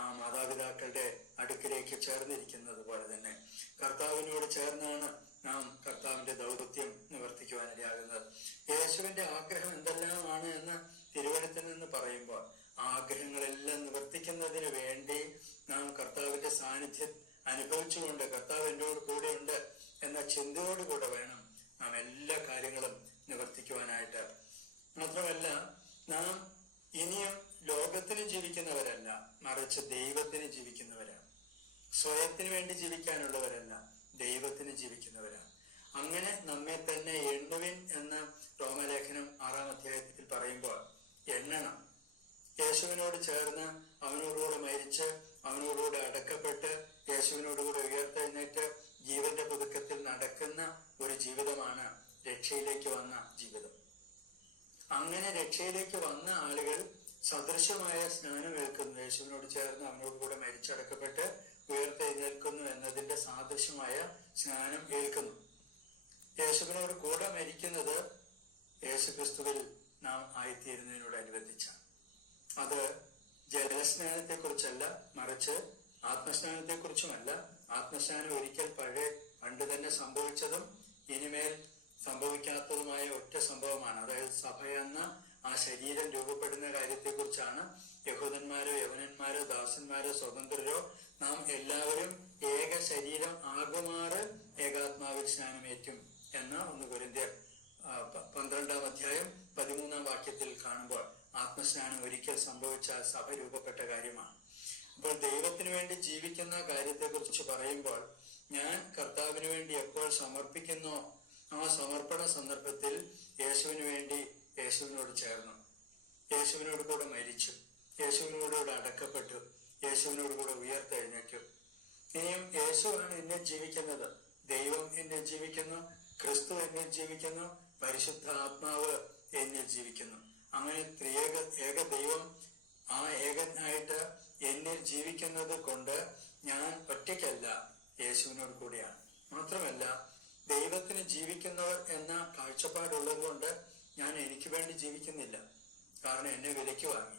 ആ മാതാപിതാക്കളുടെ അടുക്കിലേക്ക് ചേർന്നിരിക്കുന്നത് പോലെ തന്നെ കർത്താവിനോട് ചേർന്നാണ് നാം കർത്താവിന്റെ ദൗത്യം നിവർത്തിക്കുവാനിടയാകുന്നത്. യേശുവിന്റെ ആഗ്രഹം എന്തെല്ലാമാണ് എന്ന് തിരുവഴുത്തിൽ നിന്ന് പറയുമ്പോൾ ആ ആഗ്രഹങ്ങളെല്ലാം നിവർത്തിക്കുന്നതിന് വേണ്ടി നാം കർത്താവിന്റെ സാന്നിധ്യം അനുഭവിച്ചുകൊണ്ട് കർത്താവ് എന്നോട് കൂടെയുണ്ട് എന്ന ചിന്തയോടുകൂടെ വേണം നാം എല്ലാ കാര്യങ്ങളും നിവർത്തിക്കുവാനായിട്ട്. മാത്രമല്ല, നാം ഇനിയും ലോകത്തിന് ജീവിക്കുന്നവരല്ല, മറിച്ച് ദൈവത്തിന് ജീവിക്കുന്നവരാണ്. സ്വയത്തിന് വേണ്ടി ജീവിക്കാനുള്ളവരല്ല, ദൈവത്തിന് ജീവിക്കുന്നവരാണ്. അങ്ങനെ നമ്മെ തന്നെ എണ്ണുവിൻ എന്ന് റോമലേഖനം 6-ാം അധ്യായത്തിൽ പറയുമ്പോൾ എണ്ണണം. യേശുവിനോട് ചേർന്ന് അവനോടുകൂടെ മരിച്ച് അവനോടുകൂടെ അടക്കപ്പെട്ട് യേശുവിനോടുകൂടെ ഉയർത്തെഴുന്നേറ്റ് ജീവന്റെ പുതുക്കത്തിൽ നടക്കുന്ന ഒരു ജീവിതമാണ് രക്ഷയിലേക്ക് വന്ന ജീവിതം. അങ്ങനെ രക്ഷയിലേക്ക് വന്ന ആളുകൾ സദൃശമായ സ്നാനം ഏൽക്കുന്നു. യേശുവിനോട് ചേർന്ന് അവനോടുകൂടെ മരിച്ചടക്കപ്പെട്ട് ഉയർത്തെഴുന്നേൽക്കുന്നു എന്നതിന്റെ സാദൃശ്യമായ സ്നാനം ഏൽക്കുന്നു. യേശുവിനോട് കൂടെ മരിക്കുന്നത് യേശുക്രിസ്തുവിൽ നാം ആയിത്തീരുന്നതിനോടനുബന്ധിച്ചാണ്. അത് ജലസ്നാനത്തെ കുറിച്ചല്ല, മറിച്ച് ആത്മസ്നാനത്തെ കുറിച്ചുമല്ല. ആത്മസ്നാനം ഒരിക്കൽ പണ്ട് തന്നെ സംഭവിച്ചതും ഇനിമേൽ സംഭവിക്കാത്തതുമായ ഒറ്റ സംഭവമാണ്. അതായത് സഭ എന്ന ആ ശരീരം രൂപപ്പെടുന്ന കാര്യത്തെക്കുറിച്ചാണ്. യഹൂദന്മാരോ യവനന്മാരോ ദാസന്മാരോ സ്വതന്ത്രരോ നാം എല്ലാവരും ഏക ശരീരം ആകുമാറ് ഏകാത്മാവിൽ സ്നാനമേറ്റും എന്ന് 1 കൊരിന്ത്യർ 12-ാം അധ്യായം 13-ാം വാക്യത്തിൽ കാണുമ്പോൾ ആത്മസ്നാനം ഒരിക്കൽ സംഭവിച്ച സഭ രൂപപ്പെട്ട കാര്യമാണ്. അപ്പോൾ ദൈവത്തിന് വേണ്ടി ജീവിക്കുന്ന കാര്യത്തെക്കുറിച്ച് പറയുമ്പോൾ ഞാൻ കർത്താവിന് വേണ്ടി എപ്പോൾ സമർപ്പിക്കുന്നോ ആ സമർപ്പണ സന്ദർഭത്തിൽ യേശുവിന് വേണ്ടി യേശുവിനോട് ചേർന്നു, യേശുവിനോട് കൂടെ മരിച്ചു, യേശുവിനോടുകൂടെ അടക്കപ്പെട്ടു, യേശുവിനോട് കൂടെ ഉയർത്തെഴുന്നേറ്റു. ഇനിയും യേശുവാണ് എന്നിൽ ജീവിക്കുന്നത്, ദൈവം എന്നിൽ ജീവിക്കുന്നു, ക്രിസ്തു എന്നിൽ ജീവിക്കുന്നു, പരിശുദ്ധ ആത്മാവ് എന്നിൽ ജീവിക്കുന്നു. അങ്ങനെ ഏക ദൈവം ആ ഏകനായിട്ട് എന്നിൽ ജീവിക്കുന്നത് കൊണ്ട് ഞാൻ ഒറ്റയ്ക്കല്ല, യേശുവിനോട് കൂടിയാണ്. മാത്രമല്ല, ദൈവത്തിന് ജീവിക്കുന്നവർ എന്ന കാഴ്ചപ്പാടുള്ളത് കൊണ്ട് ഞാൻ എനിക്ക് വേണ്ടി ജീവിക്കുന്നില്ല. കാരണം എന്നെ വിലയ്ക്ക് വാങ്ങി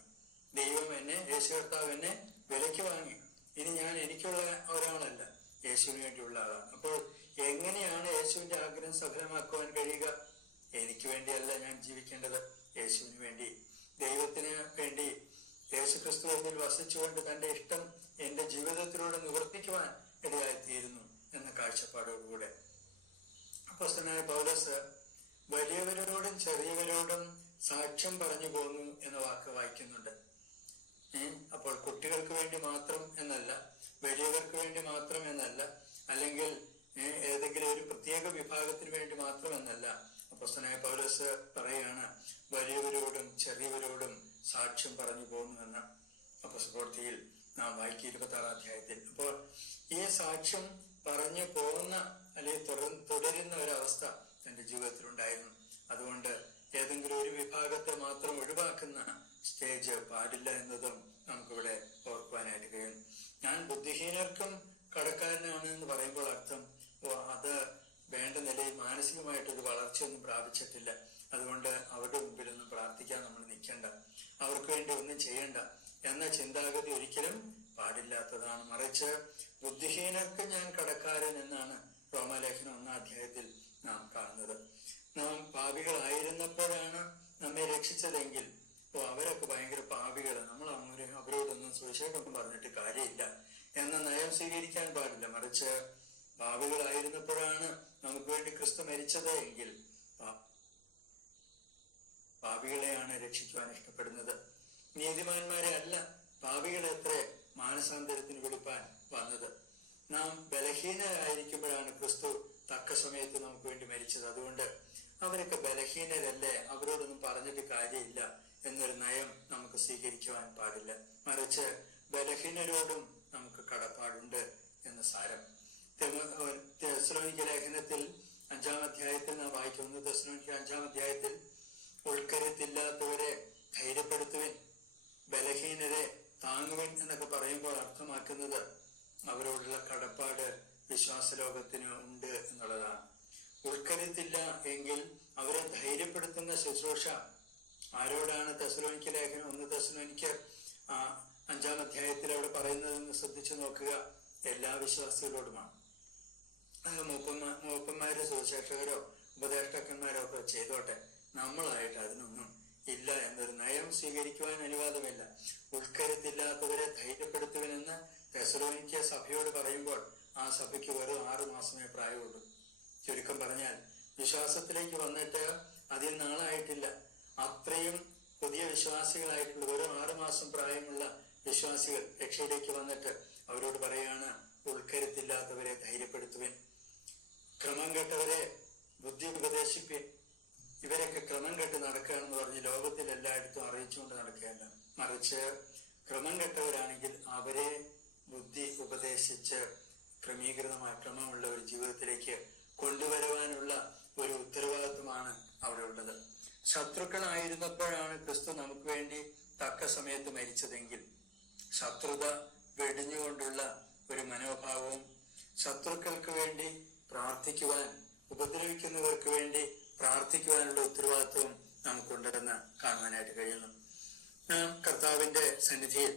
ദൈവം, യേശു കർത്താവ് എന്നെ വിലയ്ക്ക് വാങ്ങി. ഇനി ഞാൻ എനിക്കുള്ള ഒരാളല്ല, യേശുവിന് വേണ്ടിയുള്ള ആളാണ്. അപ്പോൾ എങ്ങനെയാണ് യേശുവിന്റെ ആഗ്രഹം സഫലമാക്കുവാൻ കഴിയുക? എനിക്ക് വേണ്ടിയല്ല ഞാൻ ജീവിക്കേണ്ടത്, യേശുവിന് വേണ്ടി, ദൈവത്തിന് വേണ്ടി. യേശുക്രിസ്തു എന്നിൽ വസിച്ചുകൊണ്ട് തന്റെ ഇഷ്ടം എന്റെ ജീവിതത്തിലൂടെ നിവർത്തിക്കുവാൻ ഇടയായിത്തീരുന്നു എന്ന കാഴ്ചപ്പാടോടുകൂടെ അപ്പോസ്തലനായ പൗലോസ് വലിയവരോടും ചെറിയവരോടും സാക്ഷ്യം പറഞ്ഞു പോന്നു എന്ന വാക്ക് വായിക്കുന്നുണ്ട്. അപ്പോൾ കുട്ടികൾക്ക് വേണ്ടി മാത്രം എന്നല്ല, വലിയവർക്ക് വേണ്ടി മാത്രം എന്നല്ല, അല്ലെങ്കിൽ ഏതെങ്കിലും ഒരു പ്രത്യേക വിഭാഗത്തിന് വേണ്ടി മാത്രം എന്നല്ല. അപ്പോസ്തലനായ പൗലോസ് പറയുകയാണ്, വലിയവരോടും ചെറിയവരോടും സാക്ഷ്യം പറഞ്ഞു പോകുന്നു എന്ന് അപ്പോസ്തലപ്രവൃത്തിയിൽ നാം വായിക്കും 26-ാം അധ്യായത്തിൽ. അപ്പോൾ ഈ സാക്ഷ്യം പറഞ്ഞു പോകുന്ന അല്ലെങ്കിൽ തുടരുന്ന ഒരവസ്ഥ തന്റെ ജീവിതത്തിലുണ്ടായിരുന്നു. അതുകൊണ്ട് ഏതെങ്കിലും ഒരു വിഭാഗത്തെ മാത്രം ഒഴിവാക്കുന്ന സ്റ്റേജ് പാടില്ല എന്നതും നമുക്കിവിടെ ഓർക്കുവാനായിട്ട് കഴിയും. ഞാൻ ബുദ്ധിഹീനർക്കും കടക്കാരനാണ് എന്ന് പറയുമ്പോൾ അർത്ഥം അത് വേണ്ട നിലയിൽ മാനസികമായിട്ടൊരു വളർച്ചയൊന്നും പ്രാപിച്ചിട്ടില്ല, അതുകൊണ്ട് അവരുടെ മുമ്പിലൊന്നും പ്രാർത്ഥിക്കാൻ നമ്മൾ നിൽക്കേണ്ട, അവർക്ക് വേണ്ടി ഒന്നും ചെയ്യണ്ട എന്ന ചിന്താഗതി ഒരിക്കലും പാടില്ലാത്തതാണ്. മറിച്ച് ബുദ്ധിഹീനർക്ക് ഞാൻ കടക്കാരൻ എന്നാണ് റോമാലേഖനം 1-ാം അധ്യായത്തിൽ നാം കാണുന്നത്. നാം പാപികളായിരുന്നപ്പോഴാണ് നമ്മെ രക്ഷിച്ചതെങ്കിൽ അവരൊക്കെ ഭയങ്കര പാപികൾ, നമ്മൾ അവരോടൊന്നും സുവിശേഷം പറഞ്ഞിട്ട് കാര്യമില്ല എന്ന നയം സ്വീകരിക്കാൻ പാടില്ല. മറിച്ച് പാപികളായിരുന്നപ്പോഴാണ് നമുക്ക് വേണ്ടി ക്രിസ്തു മരിച്ചത് എങ്കിൽ പാപികളെയാണ് രക്ഷിക്കുവാൻ ഇഷ്ടപ്പെടുന്നത്, നീതിമാന്മാരെ അല്ല. പാപികളെ എത്ര മാനസാന്തരത്തിന് വിളിപ്പാൻ വന്നത്. നാം ബലഹീനരായിരിക്കുമ്പോഴാണ് ക്രിസ്തു തക്ക സമയത്ത് നമുക്ക് വേണ്ടി മരിച്ചത്. അതുകൊണ്ട് അവരൊക്കെ ബലഹീനരല്ലേ, അവരോടൊന്നും പറഞ്ഞിട്ട് കാര്യമില്ല എന്നൊരു നയം നമുക്ക് സ്വീകരിക്കുവാൻ പാടില്ല. മറിച്ച് ബലഹീനരോടും നമുക്ക് കടപ്പാടുണ്ട് എന്ന് സാരം. തെസ്സലോനിക്ക ലേഖനത്തിൽ 5-ാം അധ്യായത്തിൽ നാം വായിക്കുന്നു. തെസ്സലോനിക്ക 5-ാം അധ്യായത്തിൽ ഉൾക്കരുത്തില്ലാത്തവരെ ധൈര്യപ്പെടുത്തുവിൻ, ബലഹീനരെ താങ്ങുവിൻ എന്നൊക്കെ പറയുമ്പോൾ അർത്ഥമാക്കുന്നത് അവരോടുള്ള കടപ്പാട് വിശ്വാസലോകത്തിന് ഉണ്ട് എന്നുള്ളതാണ്. ഉൾക്കരുത്തില്ല എങ്കിൽ അവരെ ധൈര്യപ്പെടുത്തുന്ന ശുശ്രൂഷ ആരോടാണ്? തെസ്സലോനിക്ക ലേഖനം 1 തെസ്സലോനിക്കർ 5-ാം അധ്യായത്തിൽ അവിടെ പറയുന്നതെന്ന് ശ്രദ്ധിച്ചു നോക്കുക. എല്ലാ വിശ്വാസികളോടുമാണ്. മൂപ്പന്മാരോ സുവിശേഷകരോ ഉപദേഷ്ടാക്കന്മാരോ ഒക്കെ ചെയ്തോട്ടെ, നമ്മളായിട്ട് അതിനൊന്നും ഇല്ല എന്നൊരു നയം സ്വീകരിക്കുവാൻ അനുവാദമില്ല. ഉൾക്കരുത്തില്ലാത്തവരെ ധൈര്യപ്പെടുത്തുവനെന്ന് തെസ്സലോനിക്ക സഭയോട് പറയുമ്പോൾ ആ സഭയ്ക്ക് വെറും 6 മാസമേ പ്രായമുള്ളൂ. ചുരുക്കം പറഞ്ഞാൽ വിശ്വാസത്തിലേക്ക് വന്നിട്ട് അതിൽ നാളായിട്ടില്ല. അത്രയും പുതിയ വിശ്വാസികളായിട്ടുള്ള വെറും 6 മാസം പ്രായമുള്ള വിശ്വാസികൾ രക്ഷയിലേക്ക് വന്നിട്ട് അവരോട് പറയാണ്, ഉൾക്കരുത്തില്ലാത്തവരെ ധൈര്യപ്പെടുത്തുവൻ, ക്രമം കെട്ടവരെ ബുദ്ധി ഉപദേശിപ്പിൻ. ഇവരൊക്കെ ക്രമം കെട്ട് നടക്കുകയാണെന്ന് പറഞ്ഞ് ലോകത്തിൽ എല്ലായിടത്തും അറിയിച്ചുകൊണ്ട് നടക്കുകയല്ല, മറിച്ച് ക്രമം കെട്ടവരാണെങ്കിൽ അവരെ ബുദ്ധി ഉപദേശിച്ച് ക്രമീകൃതമായ ക്രമമുള്ള ഒരു ജീവിതത്തിലേക്ക് കൊണ്ടുവരുവാനുള്ള ഒരു ഉത്തരവാദിത്വമാണ് അവിടെ ഉള്ളത്. ശത്രുക്കളായിരുന്നപ്പോഴാണ് ക്രിസ്തു നമുക്ക് വേണ്ടി തക്ക സമയത്ത് മരിച്ചതെങ്കിൽ ശത്രുത വെടിഞ്ഞുകൊണ്ടുള്ള ഒരു മനോഭാവവും, ശത്രുക്കൾക്ക് വേണ്ടി പ്രാർത്ഥിക്കുവാൻ, ഉപദ്രവിക്കുന്നവർക്ക് വേണ്ടി പ്രാർത്ഥിക്കുവാനുള്ള ഉത്തരവാദിത്വവും നമുക്കുണ്ടെന്ന് കാണുവാനായിട്ട് കഴിയുന്നു. നാം കർത്താവിന്റെ സന്നിധിയിൽ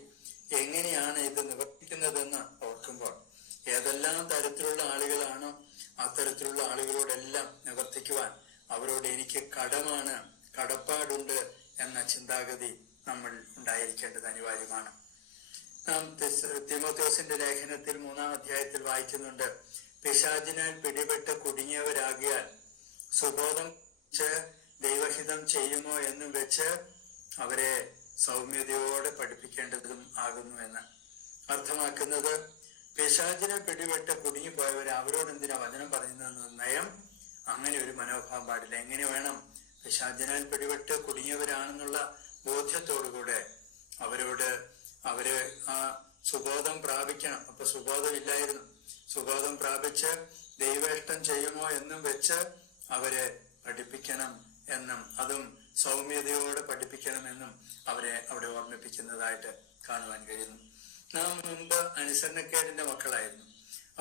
എങ്ങനെയാണ് ഇത് നിവർത്തിക്കുന്നതെന്ന് ഓർക്കുമ്പോൾ ഏതെല്ലാം തരത്തിലുള്ള ആളുകളാണോ അത്തരത്തിലുള്ള ആളുകളോടെല്ലാം നിവർത്തിക്കുവാൻ അവരോട് എനിക്ക് കടപ്പാടുണ്ട് എന്ന ചിന്താഗതി നമ്മൾ ഉണ്ടായിരിക്കേണ്ടത് അനിവാര്യമാണ്. നാം തീമോഥെയോസിന്റെ ലേഖനത്തിൽ 3-ാം അധ്യായത്തിൽ വായിക്കുന്നുണ്ട്, പിശാചിനാൽ പിടിപെട്ട് കുടുങ്ങിയവരാകിയാൽ സുബോധം ദൈവഹിതം ചെയ്യുമോ എന്നും വെച്ച് അവരെ സൗമ്യതയോടെ പഠിപ്പിക്കേണ്ടതും ആകുന്നു എന്ന്. അർത്ഥമാക്കുന്നത് പിശാചിനെ പിടിപെട്ട് കുടുങ്ങിപ്പോയവരെ അവരോട് എന്തിനാ വചനം പറയുന്നതെന്ന് നയം അങ്ങനെ ഒരു മനോഭാവം പാടില്ല. എങ്ങനെ വേണം? പിശാചിനാൽ പിടിപെട്ട് കുടുങ്ങിയവരാണെന്നുള്ള ബോധ്യത്തോടുകൂടെ അവര് ആ സുബോധം പ്രാപിക്കണം. അപ്പൊ സുബോധമില്ലായിരുന്നു. സുബോധം പ്രാപിച്ച് ദൈവേഷ്ടം ചെയ്യുമോ എന്നും വെച്ച് അവരെ പഠിപ്പിക്കണം എന്നും, അതും സൗമ്യതയോടെ പഠിപ്പിക്കണമെന്നും അവരെ അവിടെ ഓർമ്മിപ്പിക്കുന്നതായിട്ട് കാണുവാൻ കഴിയുന്നു. നാം മുമ്പ് അനുസരണക്കേടിന്റെ മക്കളായിരുന്നു.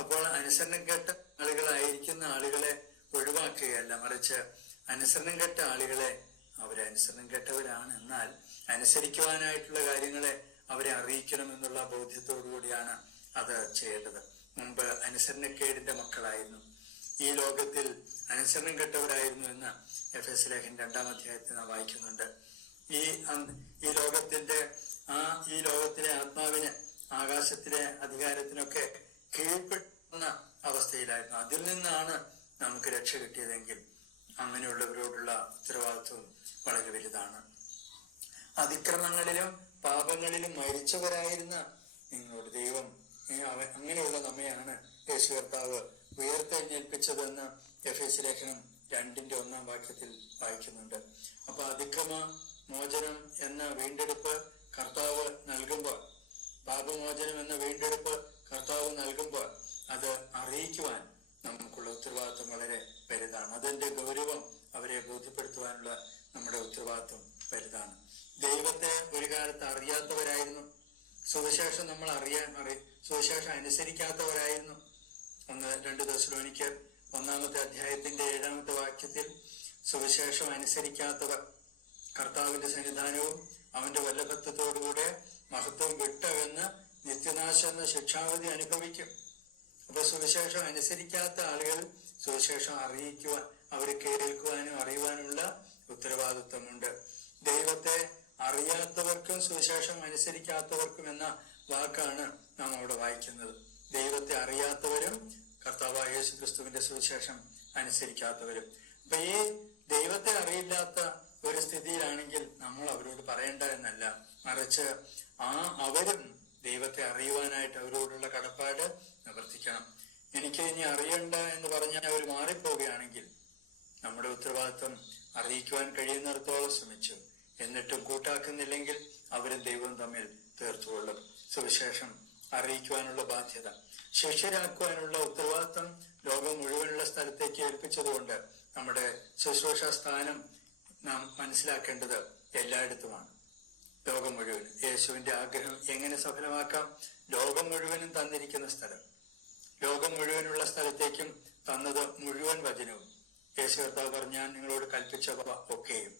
അപ്പോൾ അനുസരണക്കെട്ട ആളുകളായിരിക്കുന്ന ആളുകളെ ഒഴിവാക്കുകയല്ല, മറിച്ച് അനുസരണം കെട്ട ആളുകളെ അവരെ അനുസരണം കെട്ടവരാണ്, എന്നാൽ അനുസരിക്കുവാനായിട്ടുള്ള കാര്യങ്ങളെ അവരെ അറിയിക്കണം എന്നുള്ള ബോധ്യത്തോടു കൂടിയാണ് അത് ചെയ്യേണ്ടത്. മുമ്പ് അനുസരണക്കേടിന്റെ മക്കളായിരുന്നു, ഈ ലോകത്തിൽ അനുസരണം കെട്ടവരായിരുന്നു എന്ന് എഫെസ്യ ലേഖനം 2-ാം അധ്യായത്തിൽ നാം വായിക്കുന്നുണ്ട്. ഈ ലോകത്തിലെ ആത്മാവിന്, ആകാശത്തിലെ അധികാരത്തിനൊക്കെ കീഴ്പ്പെടുന്ന അവസ്ഥയിലായിരുന്നു. അതിൽ നിന്നാണ് നമുക്ക് രക്ഷ കിട്ടിയതെങ്കിൽ അങ്ങനെയുള്ളവരോടുള്ള ഉത്തരവാദിത്വം വളരെ വലുതാണ്. അതിക്രമങ്ങളിലും പാപങ്ങളിലും മരിച്ചവരായിരുന്ന നിങ്ങളോട് ദൈവം അങ്ങനെയുള്ള നമ്മയാണ് യേശു കർത്താവ് ഉയർത്തെഴുന്നേൽപ്പിച്ചതെന്ന് എഫെസ്യ ലേഖനം 2-ന്റെ 1-ാം വാക്യത്തിൽ വായിക്കുന്നുണ്ട്. അപ്പൊ അതിക്രമ മോചനം എന്ന വീണ്ടെടുപ്പ് കർത്താവ് നൽകുമ്പോൾ, പാപമോചനം എന്ന വീണ്ടെടുപ്പ് കർത്താവ് നൽകുമ്പോൾ അത് അറിയിക്കുവാൻ നമുക്കുള്ള ഉത്തരവാദിത്വം വളരെ വലുതാണ്. അതിന്റെ ഗൗരവം അവരെ ബോധ്യപ്പെടുത്തുവാനുള്ള നമ്മുടെ ഉത്തരവാദിത്വം വലുതാണ്. ദൈവത്തെ ഒരു കാലത്ത് അറിയാത്തവരായിരുന്നു, സുവിശേഷം സുവിശേഷം അനുസരിക്കാത്തവരായിരുന്നു. 1-2 തെസ്സലോനിക്കർ 1-ാമത്തെ അധ്യായത്തിന്റെ 7-ാമത്തെ വാക്യത്തിൽ സുവിശേഷം അനുസരിക്കാത്തവർ കർത്താവിന്റെ സന്നിധാനവും അവന്റെ വല്ലഭത്വത്തോടുകൂടെ മഹത്വം വിട്ടകന്ന് നിത്യനാശം എന്ന ശിക്ഷാവിധി അനുഭവിക്കും. അപ്പൊ സുവിശേഷം അനുസരിക്കാത്ത ആളുകൾ സുവിശേഷം അറിയിക്കുവാൻ, അവരെ കേൾക്കുവാനും അറിയുവാനുള്ള ഉത്തരവാദിത്വമുണ്ട്. ദൈവത്തെ അറിയാത്തവർക്കും സുവിശേഷം അനുസരിക്കാത്തവർക്കും എന്ന വാക്കാണ് നാം അവിടെ വായിക്കുന്നത്. ദൈവത്തെ അറിയാത്തവരും കർത്താവായ യേശു ക്രിസ്തുവിന്റെ സുവിശേഷം അനുസരിക്കാത്തവരും. അപ്പൊ ഈ ദൈവത്തെ അറിയില്ലാത്ത ഒരു സ്ഥിതിയിലാണെങ്കിൽ നമ്മൾ അവരോട് പറയേണ്ട എന്നല്ല, മറിച്ച് അവരും ദൈവത്തെ അറിയുവാനായിട്ട് അവരോടുള്ള കടപ്പാട് നിവർത്തിക്കണം. എനിക്ക് ഇനി അറിയണ്ട എന്ന് പറഞ്ഞാൽ അവർ മാറിപ്പോവുകയാണെങ്കിൽ നമ്മുടെ ഉത്തരവാദിത്വം അറിയിക്കുവാൻ കഴിയുന്നിടത്തോളം ശ്രമിച്ചു, എന്നിട്ടും കൂട്ടാക്കുന്നില്ലെങ്കിൽ അവരും ദൈവവും തമ്മിൽ തീർത്തുകൊള്ളും. സുവിശേഷം അറിയിക്കുവാനുള്ള ബാധ്യത, ശിഷ്യരാക്കുവാനുള്ള ഉത്തരവാദിത്വം ലോകം മുഴുവനുള്ള സ്ഥലത്തേക്ക് ഏൽപ്പിച്ചതുകൊണ്ട് നമ്മുടെ ശുശ്രൂഷ സ്ഥാനം നാം മനസ്സിലാക്കേണ്ടത് എല്ലായിടത്തുമാണ്. ലോകം മുഴുവൻ. യേശുവിന്റെ ആഗ്രഹം എങ്ങനെ സഫലമാക്കാം? ലോകം മുഴുവനും തന്നിരിക്കുന്ന സ്ഥലം, ലോകം മുഴുവനുള്ള സ്ഥലത്തേക്കും തന്നത് മുഴുവൻ വചനവും. യേശു കർത്താവ് പറഞ്ഞു, ഞാൻ നിങ്ങളോട് കൽപ്പിച്ചവ ഒക്കെയും.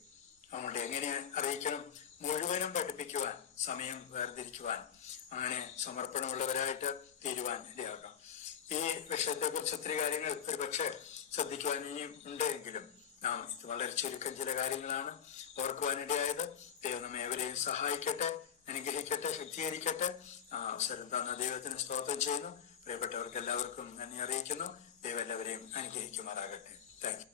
അതുകൊണ്ട് എങ്ങനെ അറിയിക്കണം? മുഴുവനും പഠിപ്പിക്കുവാൻ, സമയം വേർതിരിക്കുവാൻ, അങ്ങനെ സമർപ്പണമുള്ളവരായിട്ട് തീരുവാൻ ഇടയാകാം. ഈ വിഷയത്തെ കുറിച്ച് ഒത്തിരി കാര്യങ്ങൾ ഒരു പക്ഷേ ശ്രദ്ധിക്കുവാൻ ഇനിയും ഉണ്ട് എങ്കിലും നാം ഇത് വളരെ ചുരുക്കം ചില കാര്യങ്ങളാണ് ഓർക്കുവാനിടയായത്. ദൈവം നമ്മെ ഏവരെയും സഹായിക്കട്ടെ, അനുഗ്രഹിക്കട്ടെ, ശുദ്ധീകരിക്കട്ടെ. അവസരം തന്ന ദൈവത്തിന് സ്തോത്രം ചെയ്യുന്നു. പ്രിയപ്പെട്ടവർക്ക് എല്ലാവർക്കും നന്ദി അറിയിക്കുന്നു. ദൈവം എല്ലാവരെയും അനുഗ്രഹിക്കുമാറാകട്ടെ. Thank you.